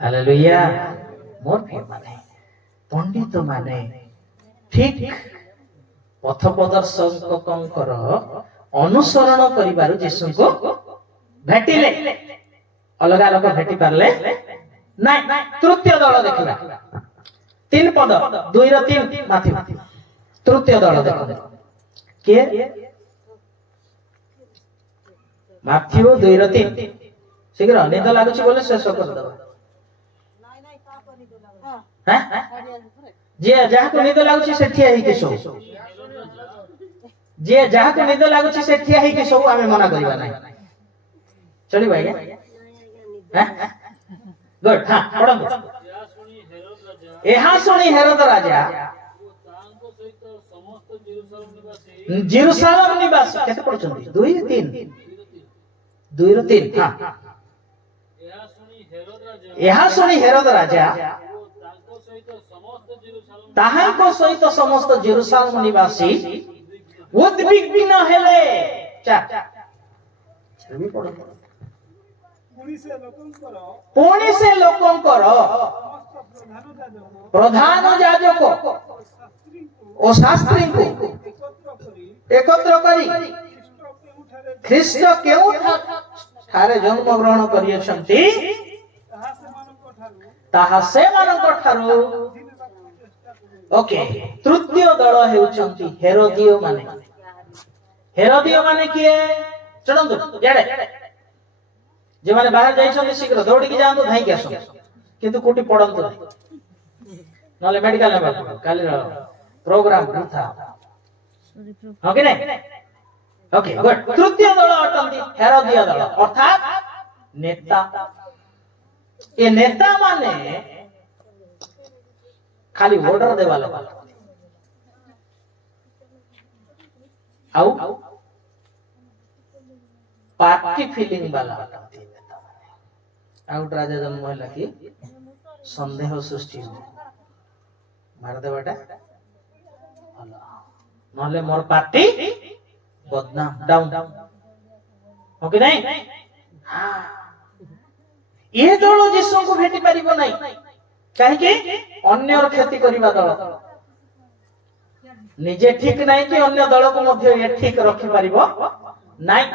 हालेलुया मोर प्रिय माने पंडित माने ठीक पथ प्रदर्शकंकर अनुसरण करिबार जीशु को भेटिले अलगा लोक भेटि पारले नाही तृतीय दल देखिबा तीन पद 2 रो 3 माथि तृतीय दल देखो के माथ्यू 2 रो 3 शीघ्र निद लागुची बोले शेष कर दबा हैं जे जहा को निद लागुची से ठिया ही के सो जे जहा को निद लागुची से ठिया ही के सो आमे मना करिबा नाही चली भाई हैं गुड हां पढो एहा सुनी हेरोद राजा जेरूशलेम निवासी केते पढछन्ती 2 3 2 रो 3 हां एहा सुनी हेरोद राजा ताहाको सहित समस्त जेरूशलेम निवासी उद्विग्न हेले चार छबी पढो पुणी से लोकंकर प्रधान याजक ओ शास्त्री को एकत्र करी ख्रीष्ट केउ ठारे जन्म ग्रहण करियछंती ताहा से मानक ठारू ओके तृतीय दल हेउछंती हेरोदियो माने किए चलंतु याडे जे माने बाहर जाइछन्ती शीघ्र दौड़ी के जांतो धाई के आसो किंतु कोटी पडंतो नहीं नले मेडिकल लेवल काली प्रोग्राम था ओके नहीं ओके गुड तृतीय दल अटंती हेरोदिया दल अर्थात नेता ये नेता माने खाली ऑर्डर देवा लोग आउ पार्टी फीलिंग वाला अटंती नेता माने आउट राजा जन्म होला कि संदेह सृष्टि हो मार देवाटा नहले मोर पार्टी बदनाम डाउन हो कि नहीं ये दल जीशु को भेटी पारिबो नहीं कहीं अन्यर क्षति करबा दल निजे ठीक नहीं कि अन्य दल को मध्य ये ठीक रखि पारिबो नहीं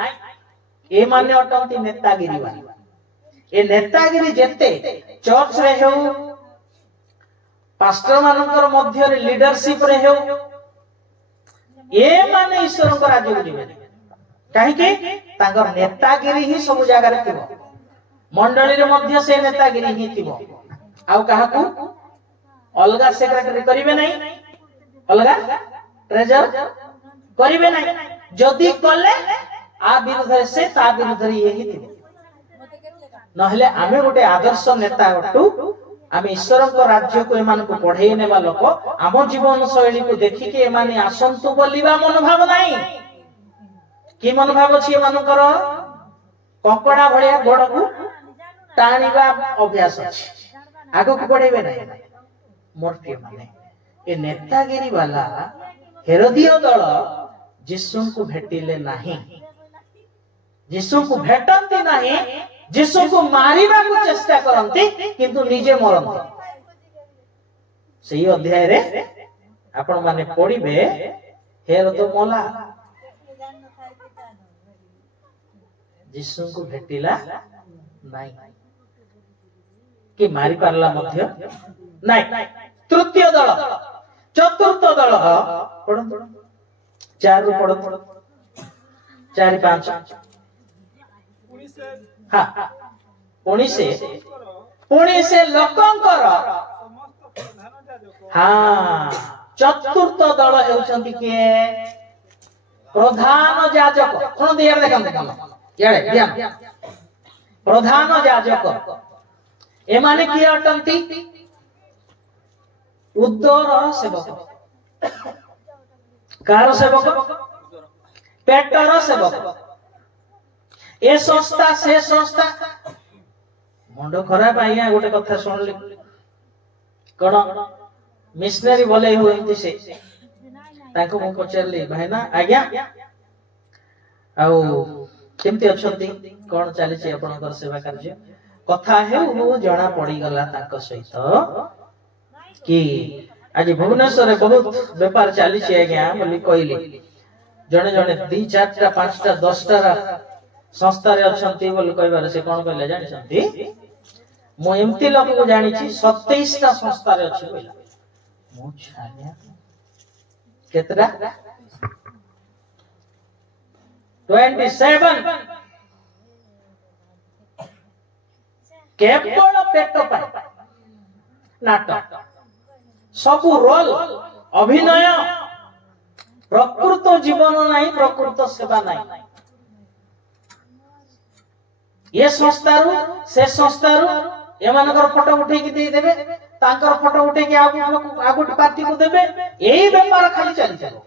ए माने अटंती नेतागिरी वाली ए नेतागिरी जेते चर्च रे हो पास्टर मानकर मध्य रे लीडरशिप रे हो ए माने ईश्वर को राज्य को जीवे कहीं कि तांकर नेतागिरी ही सब जगह रे थिबो मंडली रे मध्य से नेतागिरी ही थिबो आउ काहा को अलगा सेक्रेटरी करिवे नहीं अलगा ट्रेजर करिवे नहीं जदी कले आ विरुद्ध से ता विरुद्ध यही थिबो नहले आमे गोटे आदर्श नेता हटू आमे ईश्वर को राज्य को एमान को पढ़ेई नेबा लोक आम जीवन शैली को देखि के एमाने आसंतु बोलिबा मनोभाव नाही कि मनोभाव अछि एमानकर कंकड़ा भलिया गोड़ को टाणीबा अभ्यास अछि आगो को पढ़ेबे नाही मूर्ति माने ए नेतागिरी वाला हेरोदिय दल यीशु को भेटिले नाही यीशु को भेटंती नाही यीशु को मारिबा को चेष्टा करंती किंतु निजे मरंती सही अध्याय रे आपण माने पढिबे हेरोद मोला यीशु को भेटिला नाही कि मारी पारला मध्य नाही तृतीय दल चतुर्थ दल पढन 4 रु पढन 4 5 हाँ पुणी से लोकंकर हाँ चतुर्थ दल हेउछंती के प्रधान याजक कोन दिया देखंत याडे ध्यान प्रधान याजक एमाने किए अटंती उद्दर सेवक कार सेवक पेटर सेवक ए संस्था से संस्था मुंड खराब आज्ञा गोटे कथा सुनली कौन मिशनरी बोले हुए से ताको मु पचारली भाईना आज्ञा आउ केमती अछंती कोन चली छी आपनकर सेवा कार्य कथा हे जना पड़ी गला ताको सहित कि आज भुवनेश्वर रे बहुत व्यापार चली छी आज्ञा बोली कहली जने जने 2 4 टा 5 टा 10 टा संस्था रे अछंती बोल कहबार से कोन कहले जानि छंती मो एमती लोक को जानि छी 27 टा संस्था रे अछि कहला मो छानिया केतरा 27 केवल पेट पाए नाटक सब रोल अभिनय प्रकृत जीवन नहीं प्रकृत सेवा नहीं ये संस्थारू से संस्थारू एमानकर फोटो उठे की दे देबे तांकर फोटो उठे के आगुट पार्टी को देबे एही व्यापार खाली चली जाबो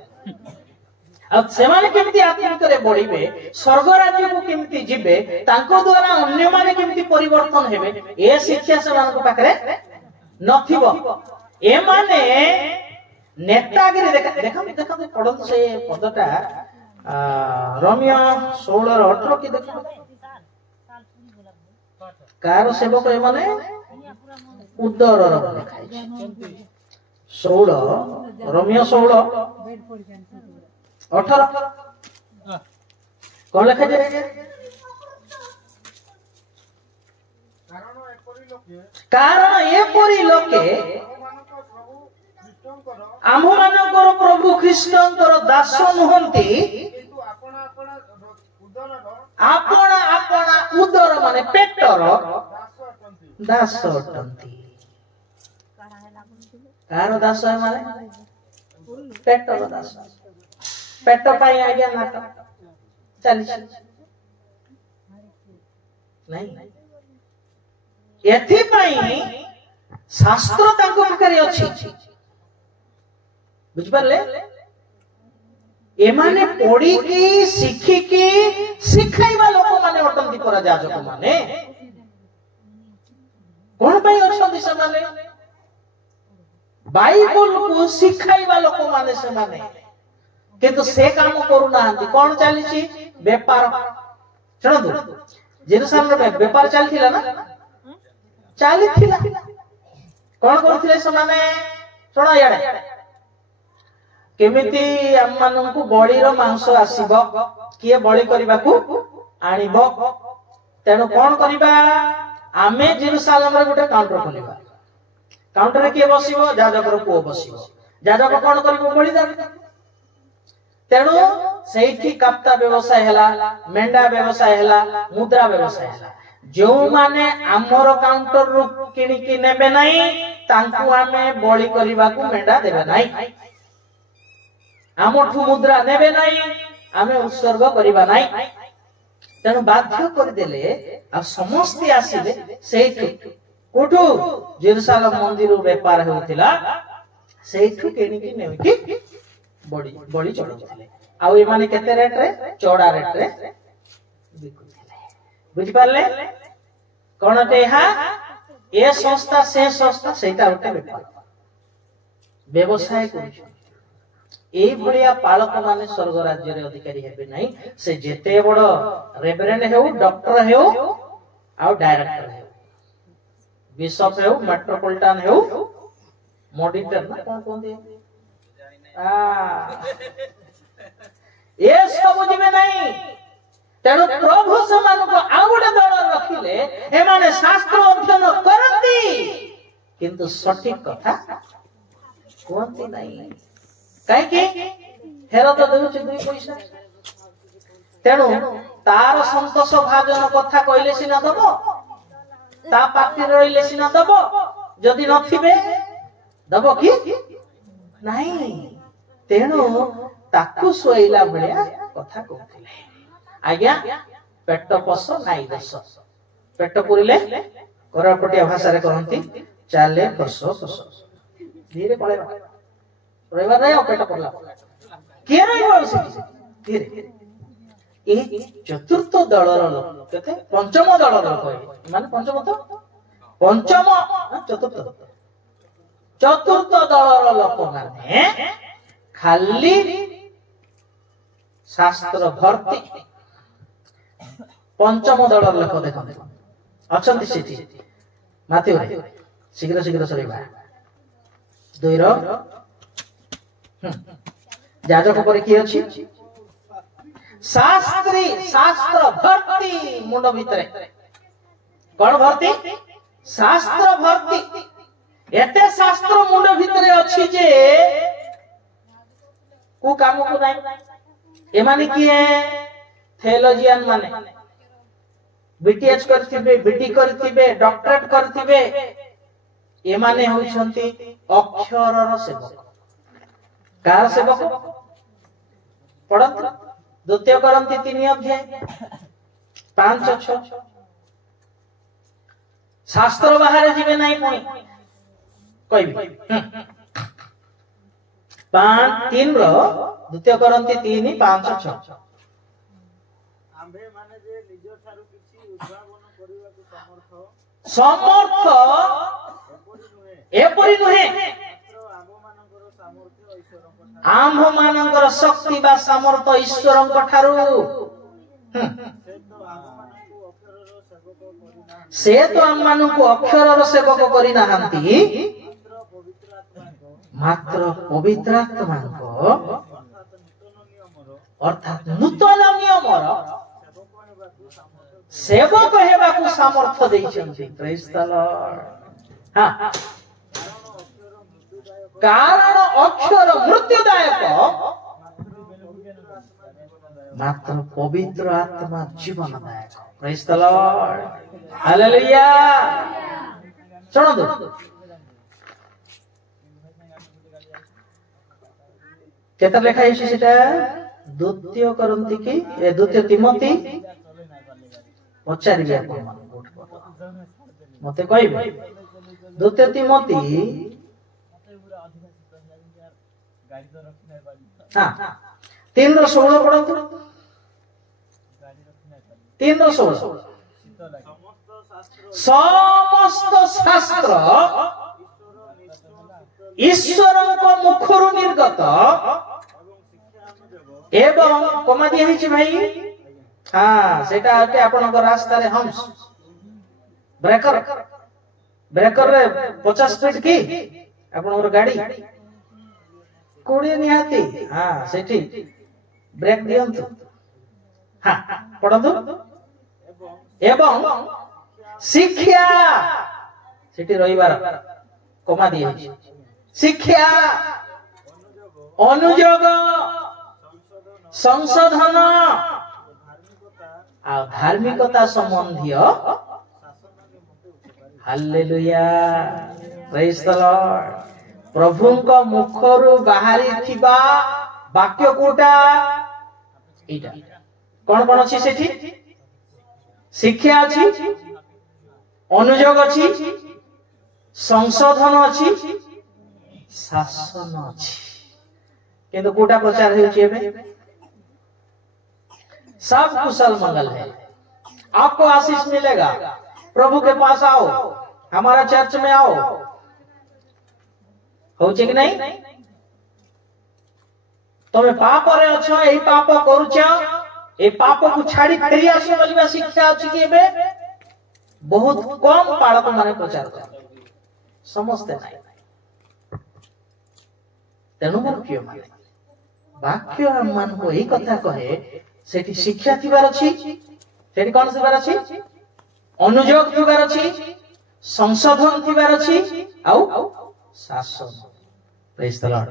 अब सेमाने केमती आत्मिक रे बढ़िबे स्वर्ग राज्य को केमती जिबे तांको द्वारा अन्य माने केमती परिवर्तन हेबे ए शिक्षा सेमानक पाखरे नथिबो ए माने नेतागिरी देखा पढ़त से पदटा रोमियो 16 और 18 की देखो कार सेवक ए माने उद्दर लिखाई 16 रोमियो 16 18 कौन लिखा जाए कारण एपरी लोके आम मानकर प्रभु ख्रीष्टंकर दास नुहंती आपना आपना उदर माने पेटर दास अटंती कार दास है माने पेटर दास पेट पाई आज्ञा नाटक चली नहीं एथि पाई शास्त्र तांको पाखरे अछि बुझ पारले एमाने पढ़ी की शिखी की शिखाइबा लोक माने अटंती परा जाजक माने कोन पई अछंती से माने बाइबल को शिखाइबा लोक माने से माने किंतु से काम करू नाहंती कोन चलीची व्यापार सुनंदु जेरूशलेम रे व्यापार चलथिला ना चलथिला कोन करथिले से माने सुनो याडे केमिति हम मानन को बळी रो मांस आसीबो किए बळी करबा को आनिबो तेनो कोन करबा आमे जेरूशलेम रे गोटे काउंटर खोलिबा काउंटर रे के बसिबो जाजक रो पुओ बसिबो जाजक कोन करबो बळी दान तेणु सेठी कप्ता व्यवसाय हैला मेंढा व्यवसाय हैला मुद्रा व्यवसाय हैला जो माने हमर काउंटर रु किनि कि नेबे नाही तांकु आमे बळी करबा को मेंढा देबे नाही आमठु मुद्रा नेबे नाही आमे उत्सर्ग करबा नाही तेणु बाध्य कर देले आ समस्त आसीले सेठी कोठु जेरूशलेम मंदिर व्यापार होतिला सेठु किनि कि नेबे कि बड़ी बड़ी चढ़ुले आउ ए माने केते रेट रे चौड़ा रेट रे बिकुले बुझि पाले कोनटे हा ए संस्था से संस्था सेटा उठे व्यापार व्यवसाय करू ए भलिया पालक माने स्वर्ग राज्य रे अधिकारी हेबे नाही से जेते बड़ रेवरेंड हेउ डॉक्टर हेउ आउ डायरेक्टर हेउ बिशप हेउ मेट्रोपॉलिटन हेउ मॉडिटर ना कोन कोन दे ये सब बुझिबे नहीं तेणु प्रभु समान को आउ गोटे दल रखिले ए माने शास्त्र अध्ययन करंती किंतु सठिक कथा कोनती नहीं काहे कि हेर तो देउछ 2 पैसा तेणु तार संतोष भाजन कथा कइले सिना दबो ता पार्टी रइले सिना दबो जदी नथिबे दबो कि नहीं तेणु ताकू सोइला भलिया कथा कहथिले आज्ञा पेट पस नाई दस पेट पुरिले कोरापटिया भाषा रे कहंती चाले कस कस धीरे पळेबा रहबा रे पेट पड़ला के रहबो से धीरे ए चतुर्थ दलर लोक केते पंचम दलर लोक माने पंचम तो पंचम चतुर्थ दलर लोक माने खाली शास्त्र भर्ती पंचम दल लोक देखते अच्छा सेठी माथ्यू शीघ्र शीघ्र सरीबा 2 रो जाजक पर की अछि शास्त्री शास्त्र भर्ती मुंड भितरे कोन भर्ती शास्त्र भर्ती एते शास्त्र मुंड भितरे अछि जे को काम को नाही ए माने की है थियोलॉजियन माने बीटीएच करथिबे बीटी करथिबे डॉक्टरेट करथिबे ए माने होइछंती अक्षरर सेवक कार सेवक पढ़त द्वितीय करंती 3 अध्याय 5-6 शास्त्र बाहर जीवे नाही कोनी कहबी 3 रो द्वितीय करंती 3-5-6 आंबे माने जे निज थारु किछि उद्भावन करिवाकु समर्थ एपरि नुहे आम्भ मानकर शक्ति बा सामर्थ ईश्वरंक ठारू से तो आम मानकु अक्षरर सेवक करि नाहंती मात्र पवित्र आत्माको अर्थात नूतन नियमर सेवक हेबाकु सामर्थ दैछन्ति प्रेज द लॉर्ड हां कारण अक्षर मृत्युदायक मात्र पवित्र आत्मा जीवनदायक प्रेज द लॉर्ड हालेलुया सुनो केता लेखा है सेटा द्वितीय करंती की ए द्वितीय तिमोथी पचारिया मते कहबे द्वितीय तिमोथी हां 3:16 पढ़ो 3:16 समस्त शास्त्र ଈଶ୍ୱରଙ୍କ ମୁଖରୁ ନିର୍ଗତ ଏବଂ କମା ଦିଆ ହେଇଛି ଭାଇ। ହଁ ସେଟା ଅଟେ ଆପଣଙ୍କ ରାସ୍ତାରେ ହମ୍ସ ବ୍ରେକର ବ୍ରେକରରେ 50 ସ୍ପିଡ କି ଆପଣଙ୍କର ଗାଡି 20 ନିହାତି। ହଁ ସେଠି ବ୍ରେକ୍ ଦିଅନ୍ତୁ। ହଁ ପଢନ୍ତୁ। ଏବଂ ଶିକ୍ଷା ସେଠି ରହିବାର କମା ଦିଆ ହେଇଛି। ଶିକ୍ଷା ଅନୁଯୋଗ ସଂଶୋଧନ ଆଉ ଧାର୍ମିକତା ସମ୍ବନ୍ଧୀୟ ହାଲେଲୁୟା ପ୍ରେଜ୍ ଦ ଲର୍ଡ। ପ୍ରଭୁଙ୍କ ମୁଖରୁ ବାହାରିଥିବା ବାକ୍ୟ କୋଉଟା? ଏଇଟା। କଣ କଣ ଅଛି ସେଠି? ଶିକ୍ଷା ଅଛି, ଅନୁଯୋଗ ଅଛି, ସଂଶୋଧନ ଅଛି, ଶାସନ ଅଛି। କିନ୍ତୁ कोटा प्रचार होती है सब कुशल मंगल है, आपको आशीष मिलेगा, प्रभु के पास आओ, हमारा चर्च में आओ। हो कि नहीं? तुम्हें पाप रे अच्छो यही पाप करूछ ए पाप को छाड़ी फेरी आसी बोलिबा शिक्षा अछि कि एबे बहुत कम पालक माने प्रचार कर समझते नहीं। तेणु मोर प्रिय माने वाक्य मन को यही कथा कहे सेठी शिक्षा थिबार अछि, सेठी कोन थिबार अछि? अनुयोग थिबार अछि, संशोधन थिबार अछि आउ शासन। Praise the Lord.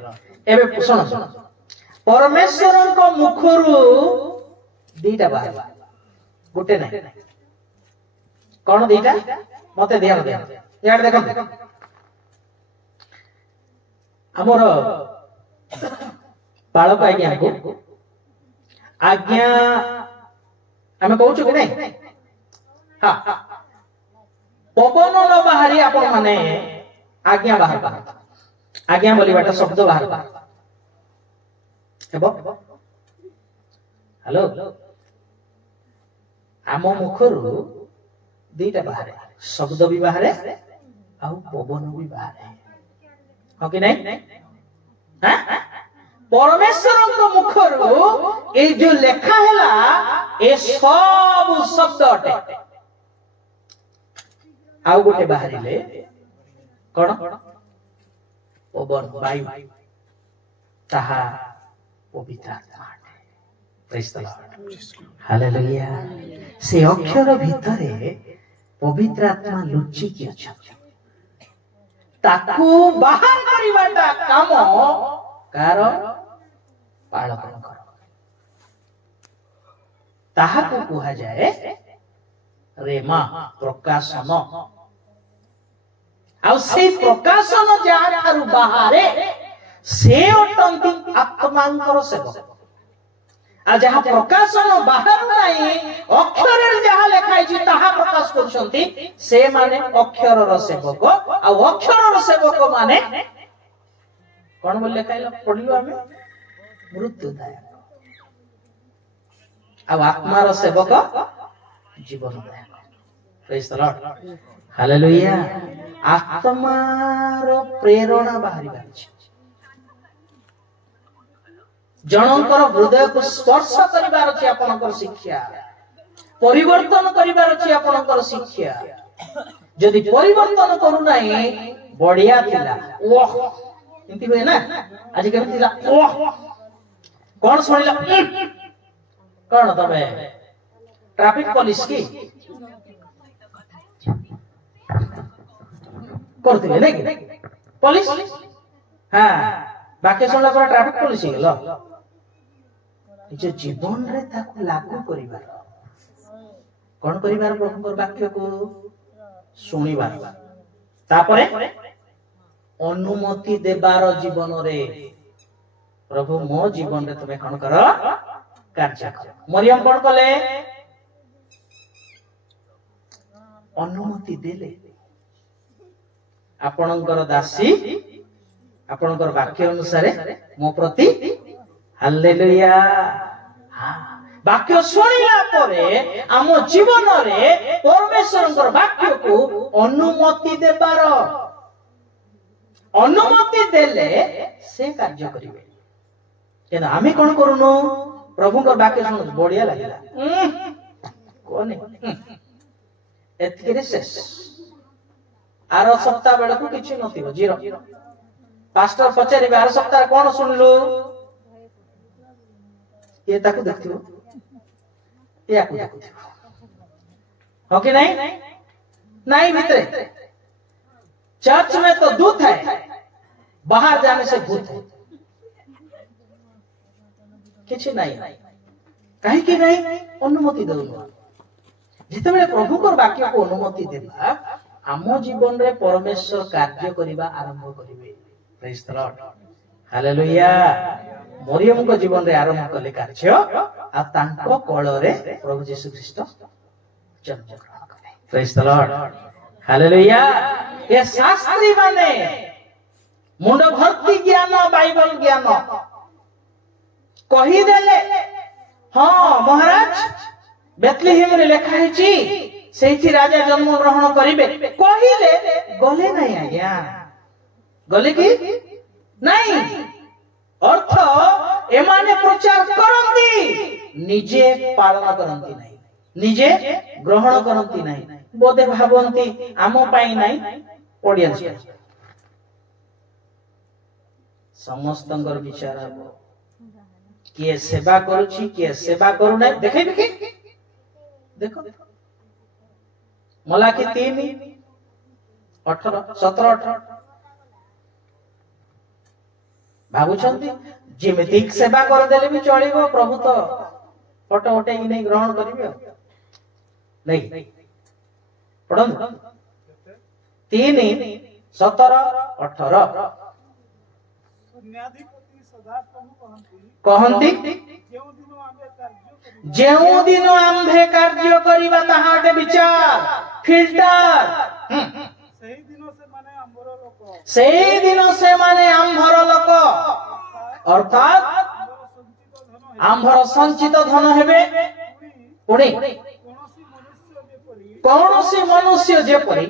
एबे सुन परमेश्वर को मुखरु दीटा बाहर गोटे नहीं कौन दीटा मते ध्यान दे यार देखो हमर बालक आज्ञा को आज्ञा हमें कहू कि नहीं? हाँ पवन न बाहरी आपण माने आज्ञा बाहर आज्ञा बोली बाटा शब्द बाहर हेलो आम मुखरु दीटा बाहर शब्द भी बाहर आउ पवन भी बाहर हो कि नहीं? हाँ? परमेश्वर मुखरु ये जो लेखा है ये सब शब्द अटे आउ गोटे बाहर कौन पवन वायु ताहा पवित्र आत्मा। Praise the Lord. हालेलुया। से अक्षर भितरे पवित्र आत्मा लुचि कि अछंती ताकू बाहर करिबाटा काम कार पालकनकर ताहाकू कुहा जाए रेमा प्रकाशन। आउ से प्रकाशन जाहारू बाहरे से अटंती आत्मांकर सेवक आ जहा प्रकाशन बाहर नहीं अक्षर जहा लिखाई ताहा प्रकाश करछंती से माने अक्षर सेवक आ अक्षर सेवक माने कौन बोल लिखाइल पढ़िलो हमें मृत्युदायक आ आत्मार सेवक जीवनदायक। Praise the Lord. हालेलुया। आत्मार प्रेरणा बाहरी बारिछ जनकर हृदय को स्पर्श करिबार अछि आपनकर शिक्षा परिवर्तन करिबार अछि आपनकर शिक्षा यदि परिवर्तन करू नाही बढ़िया थिला ओह एंती होय ना आज केम थिला ओह कोन सुनिला कोन तबे ट्रैफिक पुलिस की करथिले नै पुलिस हां बाकी सुनला पर ट्रैफिक पुलिस गेलो जो जीवन रे ताकू लागू करिबार कोन करिबार प्रभुकर वाक्य को सुनिबार तापरे अनुमति देबार जीवन रे प्रभु मो जीवन रे तमे कोन कर कार्य कर। मरियम कोन कले अनुमति देले आपणकर दासी आपणकर वाक्य अनुसार मो प्रति हालेलुया वाक्य सुनिला परे आम जीवन रे परमेश्वरकर वाक्य को अनुमति देबार अनुमति देले से कार्य करिवे केना आमे कोन करूनु प्रभु को वाक्य सुन बढ़िया लागिला कोने एतके शेष आरो सप्ताह बेला को किछि नथिबो जीरो पास्टर पचारिबे आरो सप्ताह कोन सुनलु ये ताकू देखथिबो या को देखथिबो हो कि नहीं नहीं भीतर चर्च में तो दूत है बाहर जाने से भूत है किसी नहीं कहीं कि नहीं अनुमति दउनु जिते प्रभु को वाक्य को अनुमति देबा आम जीवन रे परमेश्वर कार्य करिबा आरंभ करिवे praise the Lord hallelujah Mariam को जीवन रे आरंभ कले कार्य आ तांको कोल रे प्रभु यीशु ख्रीष्ट जन्म ग्रहण कले प्रेज द लॉर्ड हालेलुया ये शास्त्री माने मुंड भर्ती ज्ञान बाइबल ज्ञान कही देले हाँ महाराज बेथलेहेम रे लिखा है सेठी राजा जन्म ग्रहण करिवे कहिले गले नहीं आज्ञा गले की नहीं अर्थ एमाने प्रचार करंती निजे पालन करंती नहीं निजे ग्रहण करंती नहीं बोधे भावंती आम पाई नहीं ऑडियंस समस्तंकर विचार हबो किए सेवा करूची किए सेवा करू नहीं देखे कि देखो मलाकी 3 18 17 18 भाबुछंती जेमितिक सेवा कर देले भी चलिबो प्रभु तो फोटो उठे कि नहीं ग्रहण करिवे नहीं पढ़न 3 17 18 न्यायाधिपति सदा प्रभु कहंती जेउ दिन आंभे कार्य करिबा ताहाटे विचार फिल्टर सेही दिन से माने आंभर लोक अर्थात आंभर संचित धन हेबे पुणी कौनसी मनुष्य जेपरी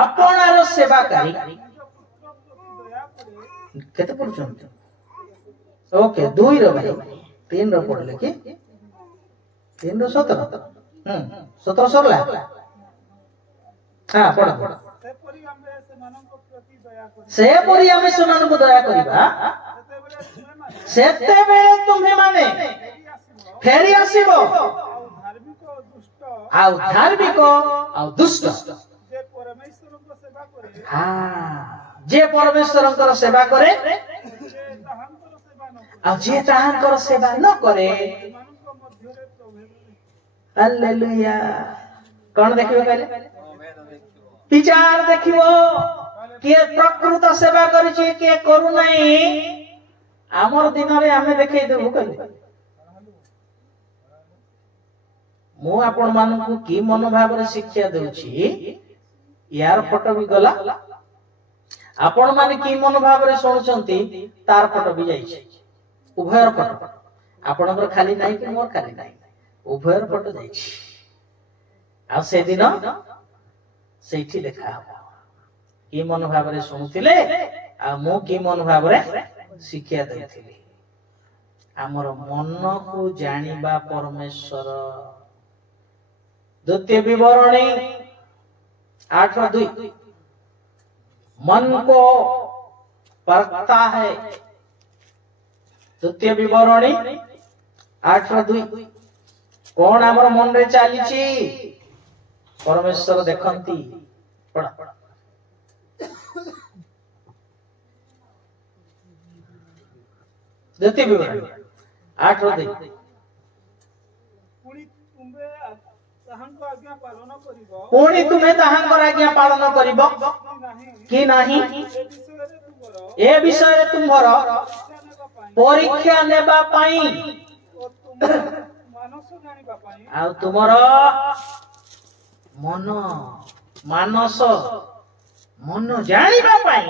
आपनार सेवाकारी केते पढुछंती ओके 2 रो भाई 3 रो पढले कि 3 रो 17 17 सरला हां पढ से परी हमें समान को दया करिबा सेते बेले तुम्हे माने फेरी आसीबो आ धार्मिक आ दुष्ट जे परमेश्वर सेवा करे आ जे ताहांकर सेवा न करे हालेलुया कौन देखिबो कहले विचार देखिबो किए प्रकृत सेवा करिछि किए करू नाही हमर दिन रे हमें देखै देबो कहले मु आपण मानकु की मनोभाव रे शिक्षा देउछि यार फोटो भी गला आपण माने की मनोभाव रे सुनछंती तार फोटो भी जाइछि उभयर फोटो आपनकर खाली नाही कि मोर खाली नाही उभयर फोटो जाइछि आ से दिन सेठी देखा की मनोभाव रे सुनुतिले आ मु की मनोभाव रे शिक्षा देथिली हमर मन को जानिबा परमेश्वर द्वितीय विवरणी 8:2 मन को परखता है द्वितीय विवरणी 8:2 कौन हमर मन रे चालीची परमेश्वर देखंती पढ़ द्वितीय विवरणी 8:2 पुणी तुम्हें ताहांकर आज्ञा पालन करिबो कि नहीं ए विषय रे तुम्हर परीक्षा नेबा पाई आ तुमर मन मानस मन जानिबा पाई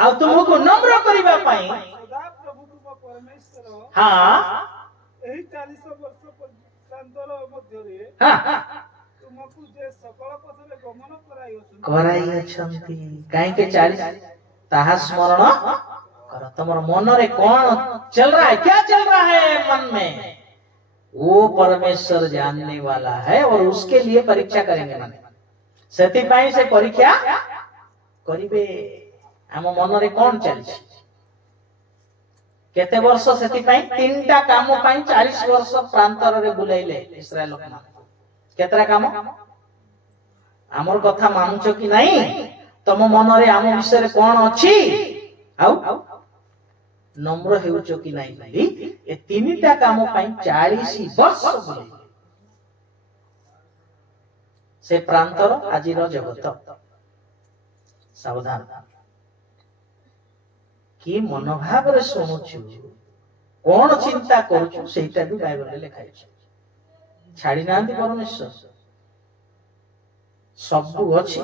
आ तुमको नम्र करिबा पाई हां एही 40 वर्ष पर्यंतर मध्य रे हां ତୁମକୁ ଯେ ସକଳ ପଥରେ ଗମନ କରାଇଅଛନ୍ତି कराई अछंती कहीं के 40 ताहा स्मरण करो तुम्हारे मन रे कौन चल रहा है क्या चल रहा है मन में वो परमेश्वर जानने वाला है और उसके लिए परीक्षा करेंगे मन सेति पाई से परीक्षा करिवे हम मन रे कौन चलछि केते वर्ष सेति पाई तीनटा काम पाई 40 वर्ष प्रांतर रे बुलाइले इस्राएल लोक मान केतरा काम आमर कथा मानुछ कि नहीं तम मन रे आम विषय कौन अछि आउ नम्र हेउछ कि नहीं बोली ए तीनटा काम पाई 40 वर्ष बोली से प्रांतर आजिर जगत सावधान कि मनोभाव रे सुनुछु कौन चिंता करूछु सेटा भी बाइबल रे लिखा छै छाड़ी नांती परमेश्वर सब अछि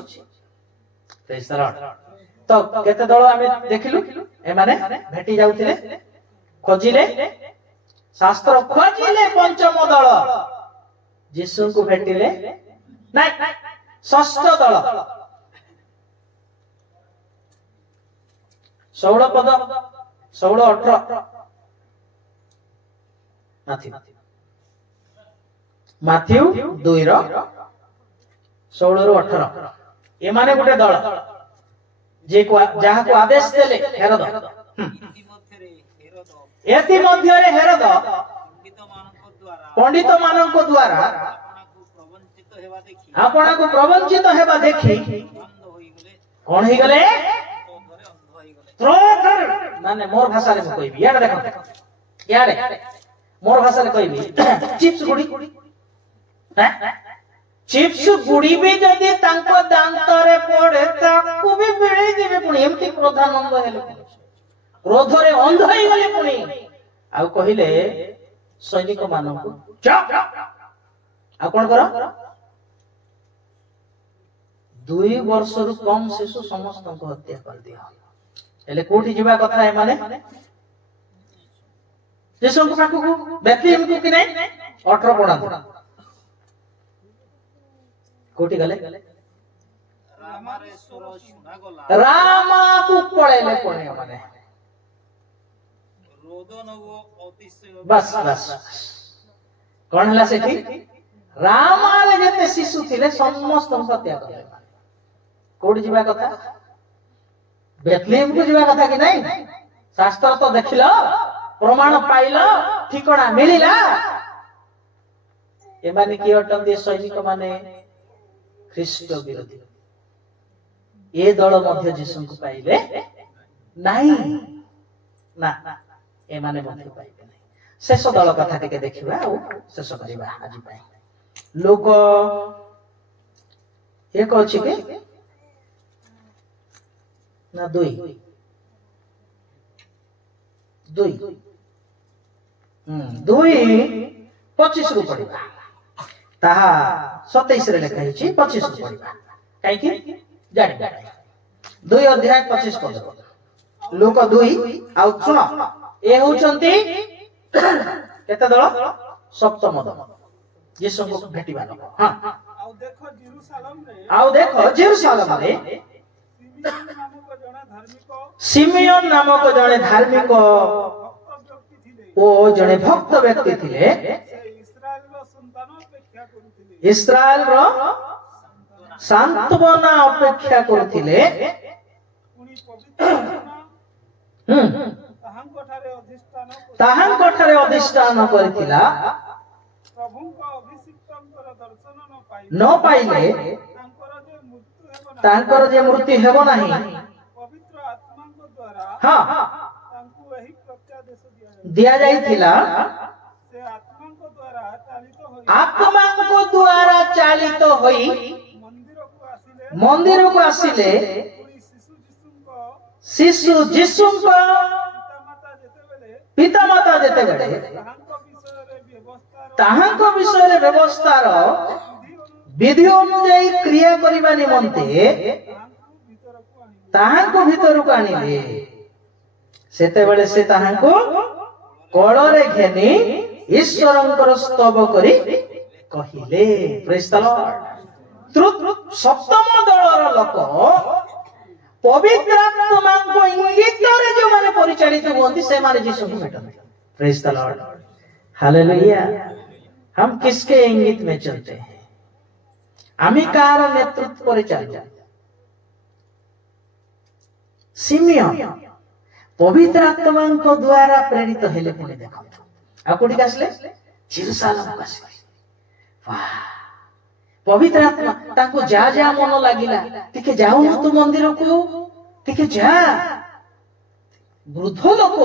प्रेज द लॉर्ड तो केते दल आमे देखिलु ए माने भेटी जाउतिले खोजिले शास्त्र खोजिले पंचम दल यीशु को भेटिले नहीं षष्ठ दल 16 पद 16 18 माथ्यू 2 रो 16 रो 18 ए माने गोटे दल जे को जहा को आदेश देले हेरोद एति मध्य रे हेरोद पंडित मानक द्वारा आपना को प्रवंचित हेबा देखि कोन ही गले क्रोधर माने मोर भाषा रे कहबी याड देखो याडे मोर भाषा रे कहबी चिप्स गुडी हैं चिप्स गुडी भी जदी तांको दांत रे पड़े ताकू भी बिळी देबे पुणी एमती क्रोधानंद हेले क्रोध रे अंध होई गले पुणी आ कहिले सैनिक मानकु चुप आ कोन करो 2 वर्ष रु कम शिशु समस्त को हत्या कर दिया एले कोठी जीवा कथा है माने यीशु को पाखु को बेथलेहेम को कि नहीं 18 पढ़ा कोठी गले रामा को पळेले कोने माने बस बस कोन हला सेठी रामा रे जते शिशु थिले समस्त को हत्या करले कोठी जीवा कथा बेथलेहेम को जीवा कथा कि नहीं शास्त्र तो देखिलो प्रमाण पाइलो ठिकाना मिलिला ए माने की अटंदी सैनिक माने ख्रीष्ट विरोधी ए दल मध्य यीशु को पाइले नहीं ना ए माने मध्य पाइले नहीं शेष दल कथा टिके देखिबा आ शेष करिबा आज पई लोक एक अछि के ना 2 25 रु पड़िबा ताहा 27 रे लिखा हिची 25 रु पड़िबा काई कि जानि 2 अध्याय 25 पद लोक 2 आ सुन ए होचंती केते दल सप्तम दल यीशु को भेटिबा लोक हां आउ देखो जेरूशलेम रे सिमियन नामक जने धार्मिक ओ जने भक्त व्यक्ति थिले इस्राएल रो सांत्वना अपेक्षा करथिले ताहां कोठारे अधिष्ठान करथिला न पाइले तांकर जे मृत्यु हेबो नाही हां दिया जाइथिला आत्मा को द्वारा चालित होई मंदिर को आसिले शिशु यीशु को पिता माता जेते बेले ताहां को विषय व्यवस्था रो विधि अनुसार क्रिया करिबा निमंते ताहां को भीतर को आनिले सेते बेले से ताहां को कोଳରେ घेनी ईश्वरंकर स्तव करी कहिले प्रेज द लॉर्ड सप्तम दलर लोक पवित्र आत्मा को इंगित जो माने परिचालित होती से माने यीशु को भेटते। Praise the Lord, hallelujah. हम किसके इंगित में चलते हैं? आमी कार नेतृत्व पर चलते। सिमियोन पवित्र आत्मा को द्वारा प्रेरित हेले पुणी देखंतु आ कोठी आसले जेरूशलेम को आसले। वाह, पवित्र आत्मा ताको जा जा मन लागिला टिके जाऊ न तू मंदिर को टिके जा। वृद्ध लोक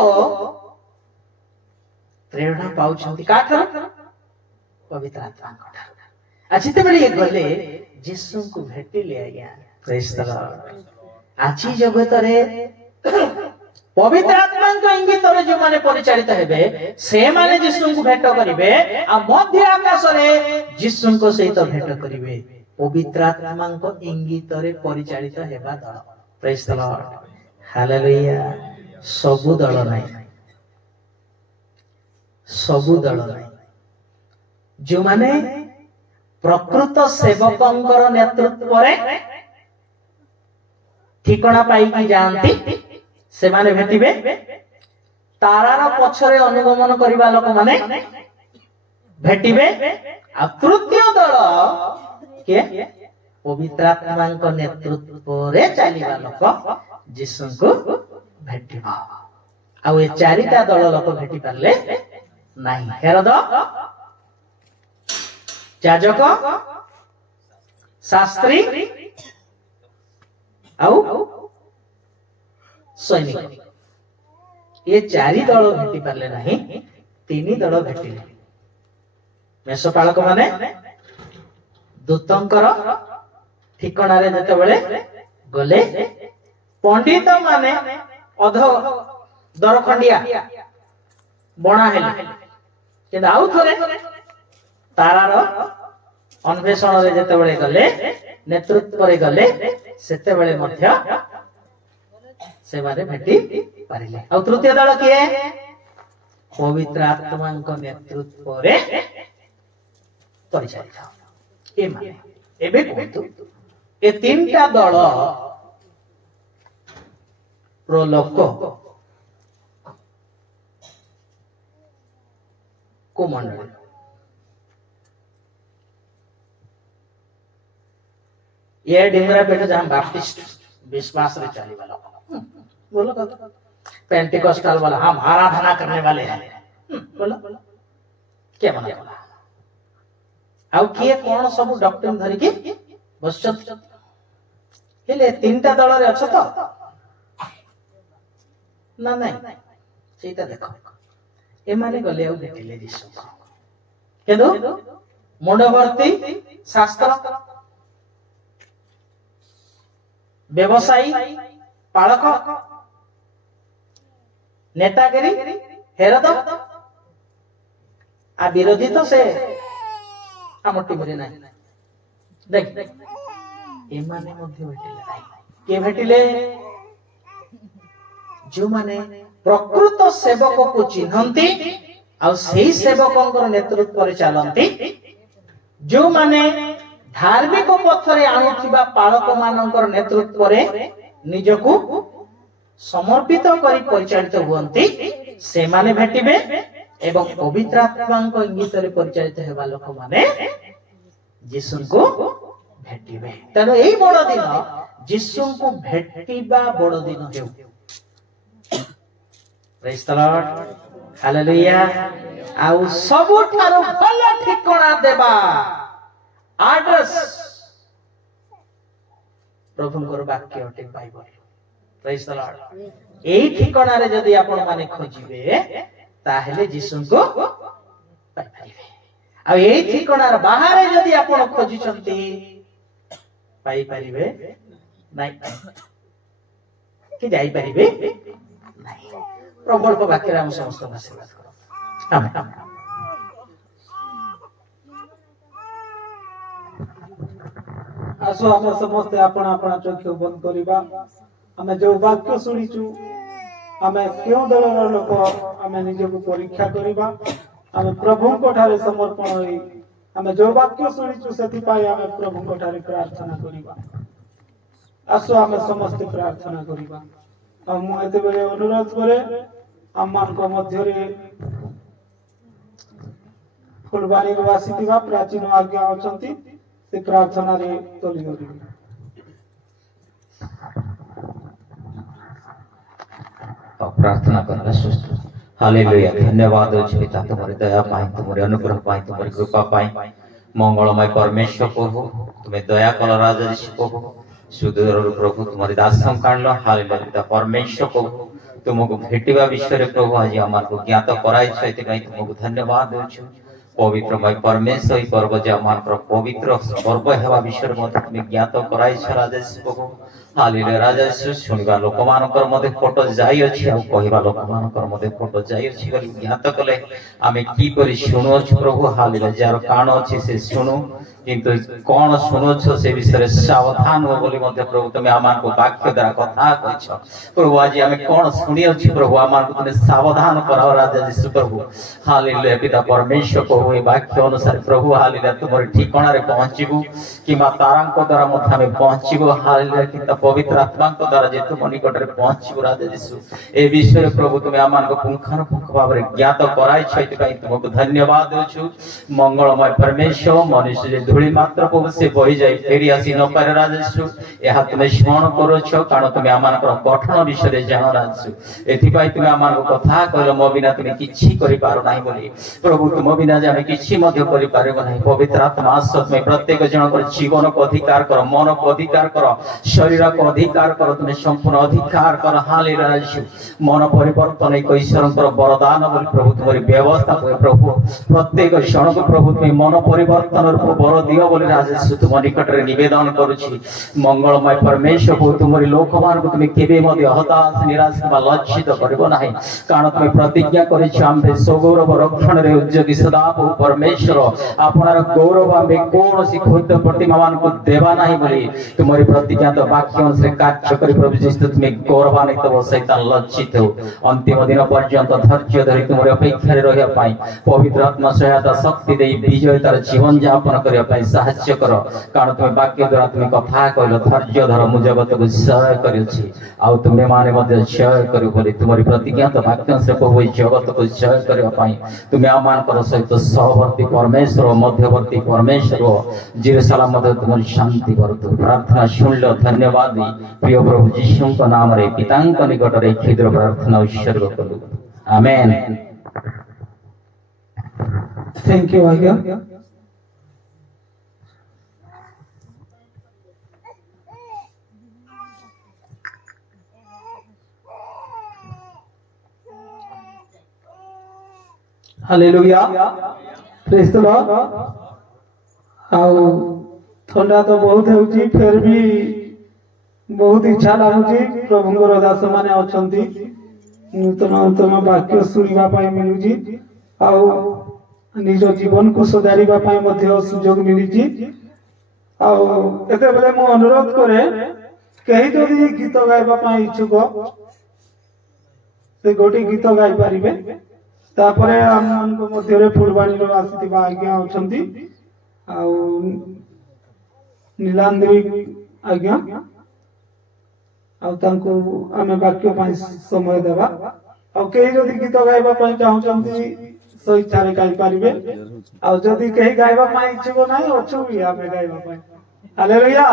प्रेरणा पाउछंती काठर पवित्र आत्मा को। आज जेते बेले गले यीशु को भेटिले आज्ञा। Praise the Lord. आज जगत रे पवित्र आत्मा को इंगित रे जो माने परिचालित हेबे से माने यीशु को भेट करिवे आ मध्य आकाश रे यीशु को सहित भेट करिवे। पवित्र आत्मा को इंगित रे परिचालित हेबा दल। Praise the Lord, hallelujah. सबु दल नाही, सबु दल नाही। जो माने प्रकृत सेवकंकर नेतृत्व रे ठिकणा पाई की जानती से माने भेटिबे। तारार पछरे अनुगमन करिबा लोक माने भेटिबे। आ तृतीय दल के पवित्र आत्मा को नेतृत्व रे चलीबा लोक यीशु को भेटिबा। आ ए चारिटा दल लोक भेटि परले नाही। हेरोद याजक शास्त्री आउ सैनिक ये चारि दल भेटि पारले नाही। तीन दल भेटिले। मेषपालक माने दूतंकर ठिकणा रे जते बेले गले। पंडित माने अध दरखंडिया बणा हेले कि आउ थरे तारार अन्वेषण रे जते बेले गले, नेतृत्व रे गले, सेते बेले मध्य से माने भेटी पारिले। आ तृतीय दल किए? पवित्र आत्मा को नेतृत्व रे परिचालित। ए माने एबे कहतु ए तीनटा दल प्रो लोक को मंडल ये डिंगरा बेटा जहां बाप्टिस्ट विश्वास रे चली वाला बोलो कथा। पेंटिकोस्टल वाला हम आराधना करने वाले हैं बोलो क्या मना बोला। आउ किए कोन सब डॉक्टर धरि के बसचत हेले तीनटा दल रे अछ तो ना नहीं सेटा देखो ए माने गले आउ भेटिले यीशु केदो मुंडवर्ती शास्त्र व्यवसायी पालक नेतागिरी हेरोद आ विरोधी तो से आम टीमरे नाही। देख एमाने मध्ये भेटिले नाही। के भेटिले? जो माने प्रकृत सेवक को चिन्हंती आ सेही सेवकंकर नेतृत्व रे चलंती। जो माने धार्मिक पथरे आणुथिबा पालक मानकर नेतृत्व रे निजको समर्पित करी परिचालित हुअंती से माने भेटिबे। एवं पवित्र आत्मा को इंगित रे परिचालित हेबा लोक माने यीशु को भेटिबे। तनो एई बड़ दिन यीशु को भेटिबा बड़ दिन हेउ। Praise the Lord, hallelujah. आउ सबुठारो भल ठिकणा देबा आड्रेस प्रभुंकर वाक्य अटे बाइबल। Praise the Lord. एई ठिकणा रे जदी आपण माने खोजिबे ताहेले यीशु को पाइ पाइबे। आ एई ठिकणार बाहर जदी आपण खोजिचंती पाइ पारिबे नाही कि जाई पारिबे नाही। प्रभुर को वाक्य हम समस्त आशीर्वाद करो। आमेन। आसो आम समस्ते आपण आपण चक्षु बंद करिबा। आमे जो वाक्य सुनिचु आमे क्यों दलर लोक आमे निज को परीक्षा करिबा। आमे प्रभु को ठारे समर्पण होई आमे जो वाक्य शुणिचु से प्रभु ठारे प्रार्थना करिबा। आसो आमे समस्त प्रार्थना करिबा। मु एते बेले अनुरोध करे आमान को मध्य रे फुलबाणी आसीथिबा प्राचीन आज्ञा अछंती से प्रार्थना रे तोली करिबा। प्रार्थना करना सुस्त। हालेलुया। धन्यवाद हो पिता तुम्हारी दया पाई, तुम्हारी अनुग्रह पाई, तुम्हारी कृपा पाई। मंगलमय परमेश्वर प्रभु तुम्हें दया कल राजा जी प्रभु सुदूर प्रभु तुम्हारी दासम काढल। हालेलुया पिता परमेश्वर प्रभु तुमको भेटिबा विषय प्रभु आज आमको ज्ञात कराई तुमको धन्यवाद देछु। पवित्रमय परमेश्वर ई पर्व जे आमर पवित्र पर्व हेबा विषय तुम्हें ज्ञात कराई राजा जी प्रभु। हालेलुया राजा शुणवा लोक मानकर मध्य फोटो जाई अछि आ कहवा लोक मानकर मध्य फोटो जाई अछि बोली ज्ञात कले आमे की करी सुनो प्रभु। हालेलुया जार कान अछि से सुनो किंतु कौन सुनो से विषय सावधान हो बोली मध्य प्रभु तुम आमान को वाक्य द्वारा कथा कहछ प्रभु। आज आमे कौन सुनी अछि प्रभु आमान को तुम सावधान कराओ राजा जी प्रभु। हालेलुया पिता परमेश्वर प्रभु ए वाक्य अनुसार प्रभु हालेलुया तुमर ठिकाना रे पहुंचीबु कि मा तारांक द्वारा मध्य में पहुंचीबु। हालेलुया कि पवित्र आत्मा को द्वारा जे तुम निकट रे पहुंचीबु राजा जी ए विषय प्रभु तुम आमान को पुंखानुपुंख भाव रे ज्ञात कराई छैति पई तुमको धन्यवाद देछु। मंगलमय परमेश्वर मनुष्य जे धूली मात्र प्रभु से बही जाई फेरी आसी न पारे राजा जी एहा तुम स्मरण करो छ कारण तुम आमान को कठिन विषय रे जानो राजा एथि पई तुम आमान को कथा कहलो मो बिना तुम किछि करि पारो नाही बोली प्रभु तुम बिना जे हम किछि मध्य करि पारेबो नाही। पवित्र आत्मा सत में प्रत्येक जन को जीवन को अधिकार कर, मन को अधिकार कर, शरीर को अधिकार कर, तुम संपूर्ण अधिकार कर। हालेलुया मन परिवर्तन एक ईश्वर वरदान बोली प्रभु तुम्हारी व्यवस्था प्रभु प्रत्येक क्षण को प्रभु तुम मन परिवर्तन वर दियो बोली राजा तुम निकट रे निवेदन करुछि। मंगलमय परमेश्वर प्रभु तुम्हारी लोक मान को तुम केबे मध्य हताश निराश किंवा लज्जित करबो नाही कारण तुम प्रतिज्ञा करिछ आम्भे सगौरव रक्षण रे उद्योगी सदा प्रभु परमेश्वर आपनार गौरव आम्भे कोनोसी खुद प्रतिमा मान को देवा नाही बोली तुम्हारी प्रतिज्ञा तो वाक्य से कार्य करी प्रभु जिसु तुम गौरवान्वित हो शैतान लज्जित हो अंतिम दिन पर्यंत धैर्य धरि तुम्हारी अपेक्षा रहिया पाई पवित्र आत्मा सहायता शक्ति दे विजयतार जीवन यापन करिया पाई सहायता कर कारण तुम वाक्य द्वारा तुम कथा कहलो धैर्य धर मु जगत को जय करिछि आ तुमे माने मध्ये जय करियो बोली तुम्हारी प्रतिज्ञा तो वाक्य से प्रभु जगत को जय करिया पाई तुमे आमान कर सहित सहवर्ती परमेश्वर मध्यवर्ती परमेश्वर जेरूशलेम मध्ये तुम्हारी शांति करतु प्रार्थना सुनलो धन्यवाद प्रिय प्रभु यीशु को नाम रे पितांक निकट रे क्षुद्र प्रार्थना उत्सर्ग करू आमेन। थैंक यू आज्ञा। Hallelujah praise the Lord. आउ ठंडा तो बहुत होउची फिर भी बहुत इच्छा लागुची प्रभुଙ୍କର दास माने अछंती नूतन नूतन वाक्य सुनिबा पाई मिलुची आउ निज जीवन को सुधारिबा पाई मध्ये सुयोग मिलिची। आउ एते बेले मु अनुरोध करे केही जदि गीत गाइबा पाई इच्छुक से गोटी गीत गाइ पारिबे तापरे हम को मध्ये रे फुलबाणी रो आसीतिबा आज्ञा अछंती आउ नीलांद्री आज्ञा आउ आमे वाक्य पाई समय देवा आउ कई जदि गीत गाइबा पाई चाहउचंती सो इच्छा रे गाइ पारिबे आउ जदि कहीं गाइबा पाई इच्छुक नाही अछु भी आमे गाइबा पाई। Hallelujah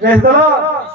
praise the Lord.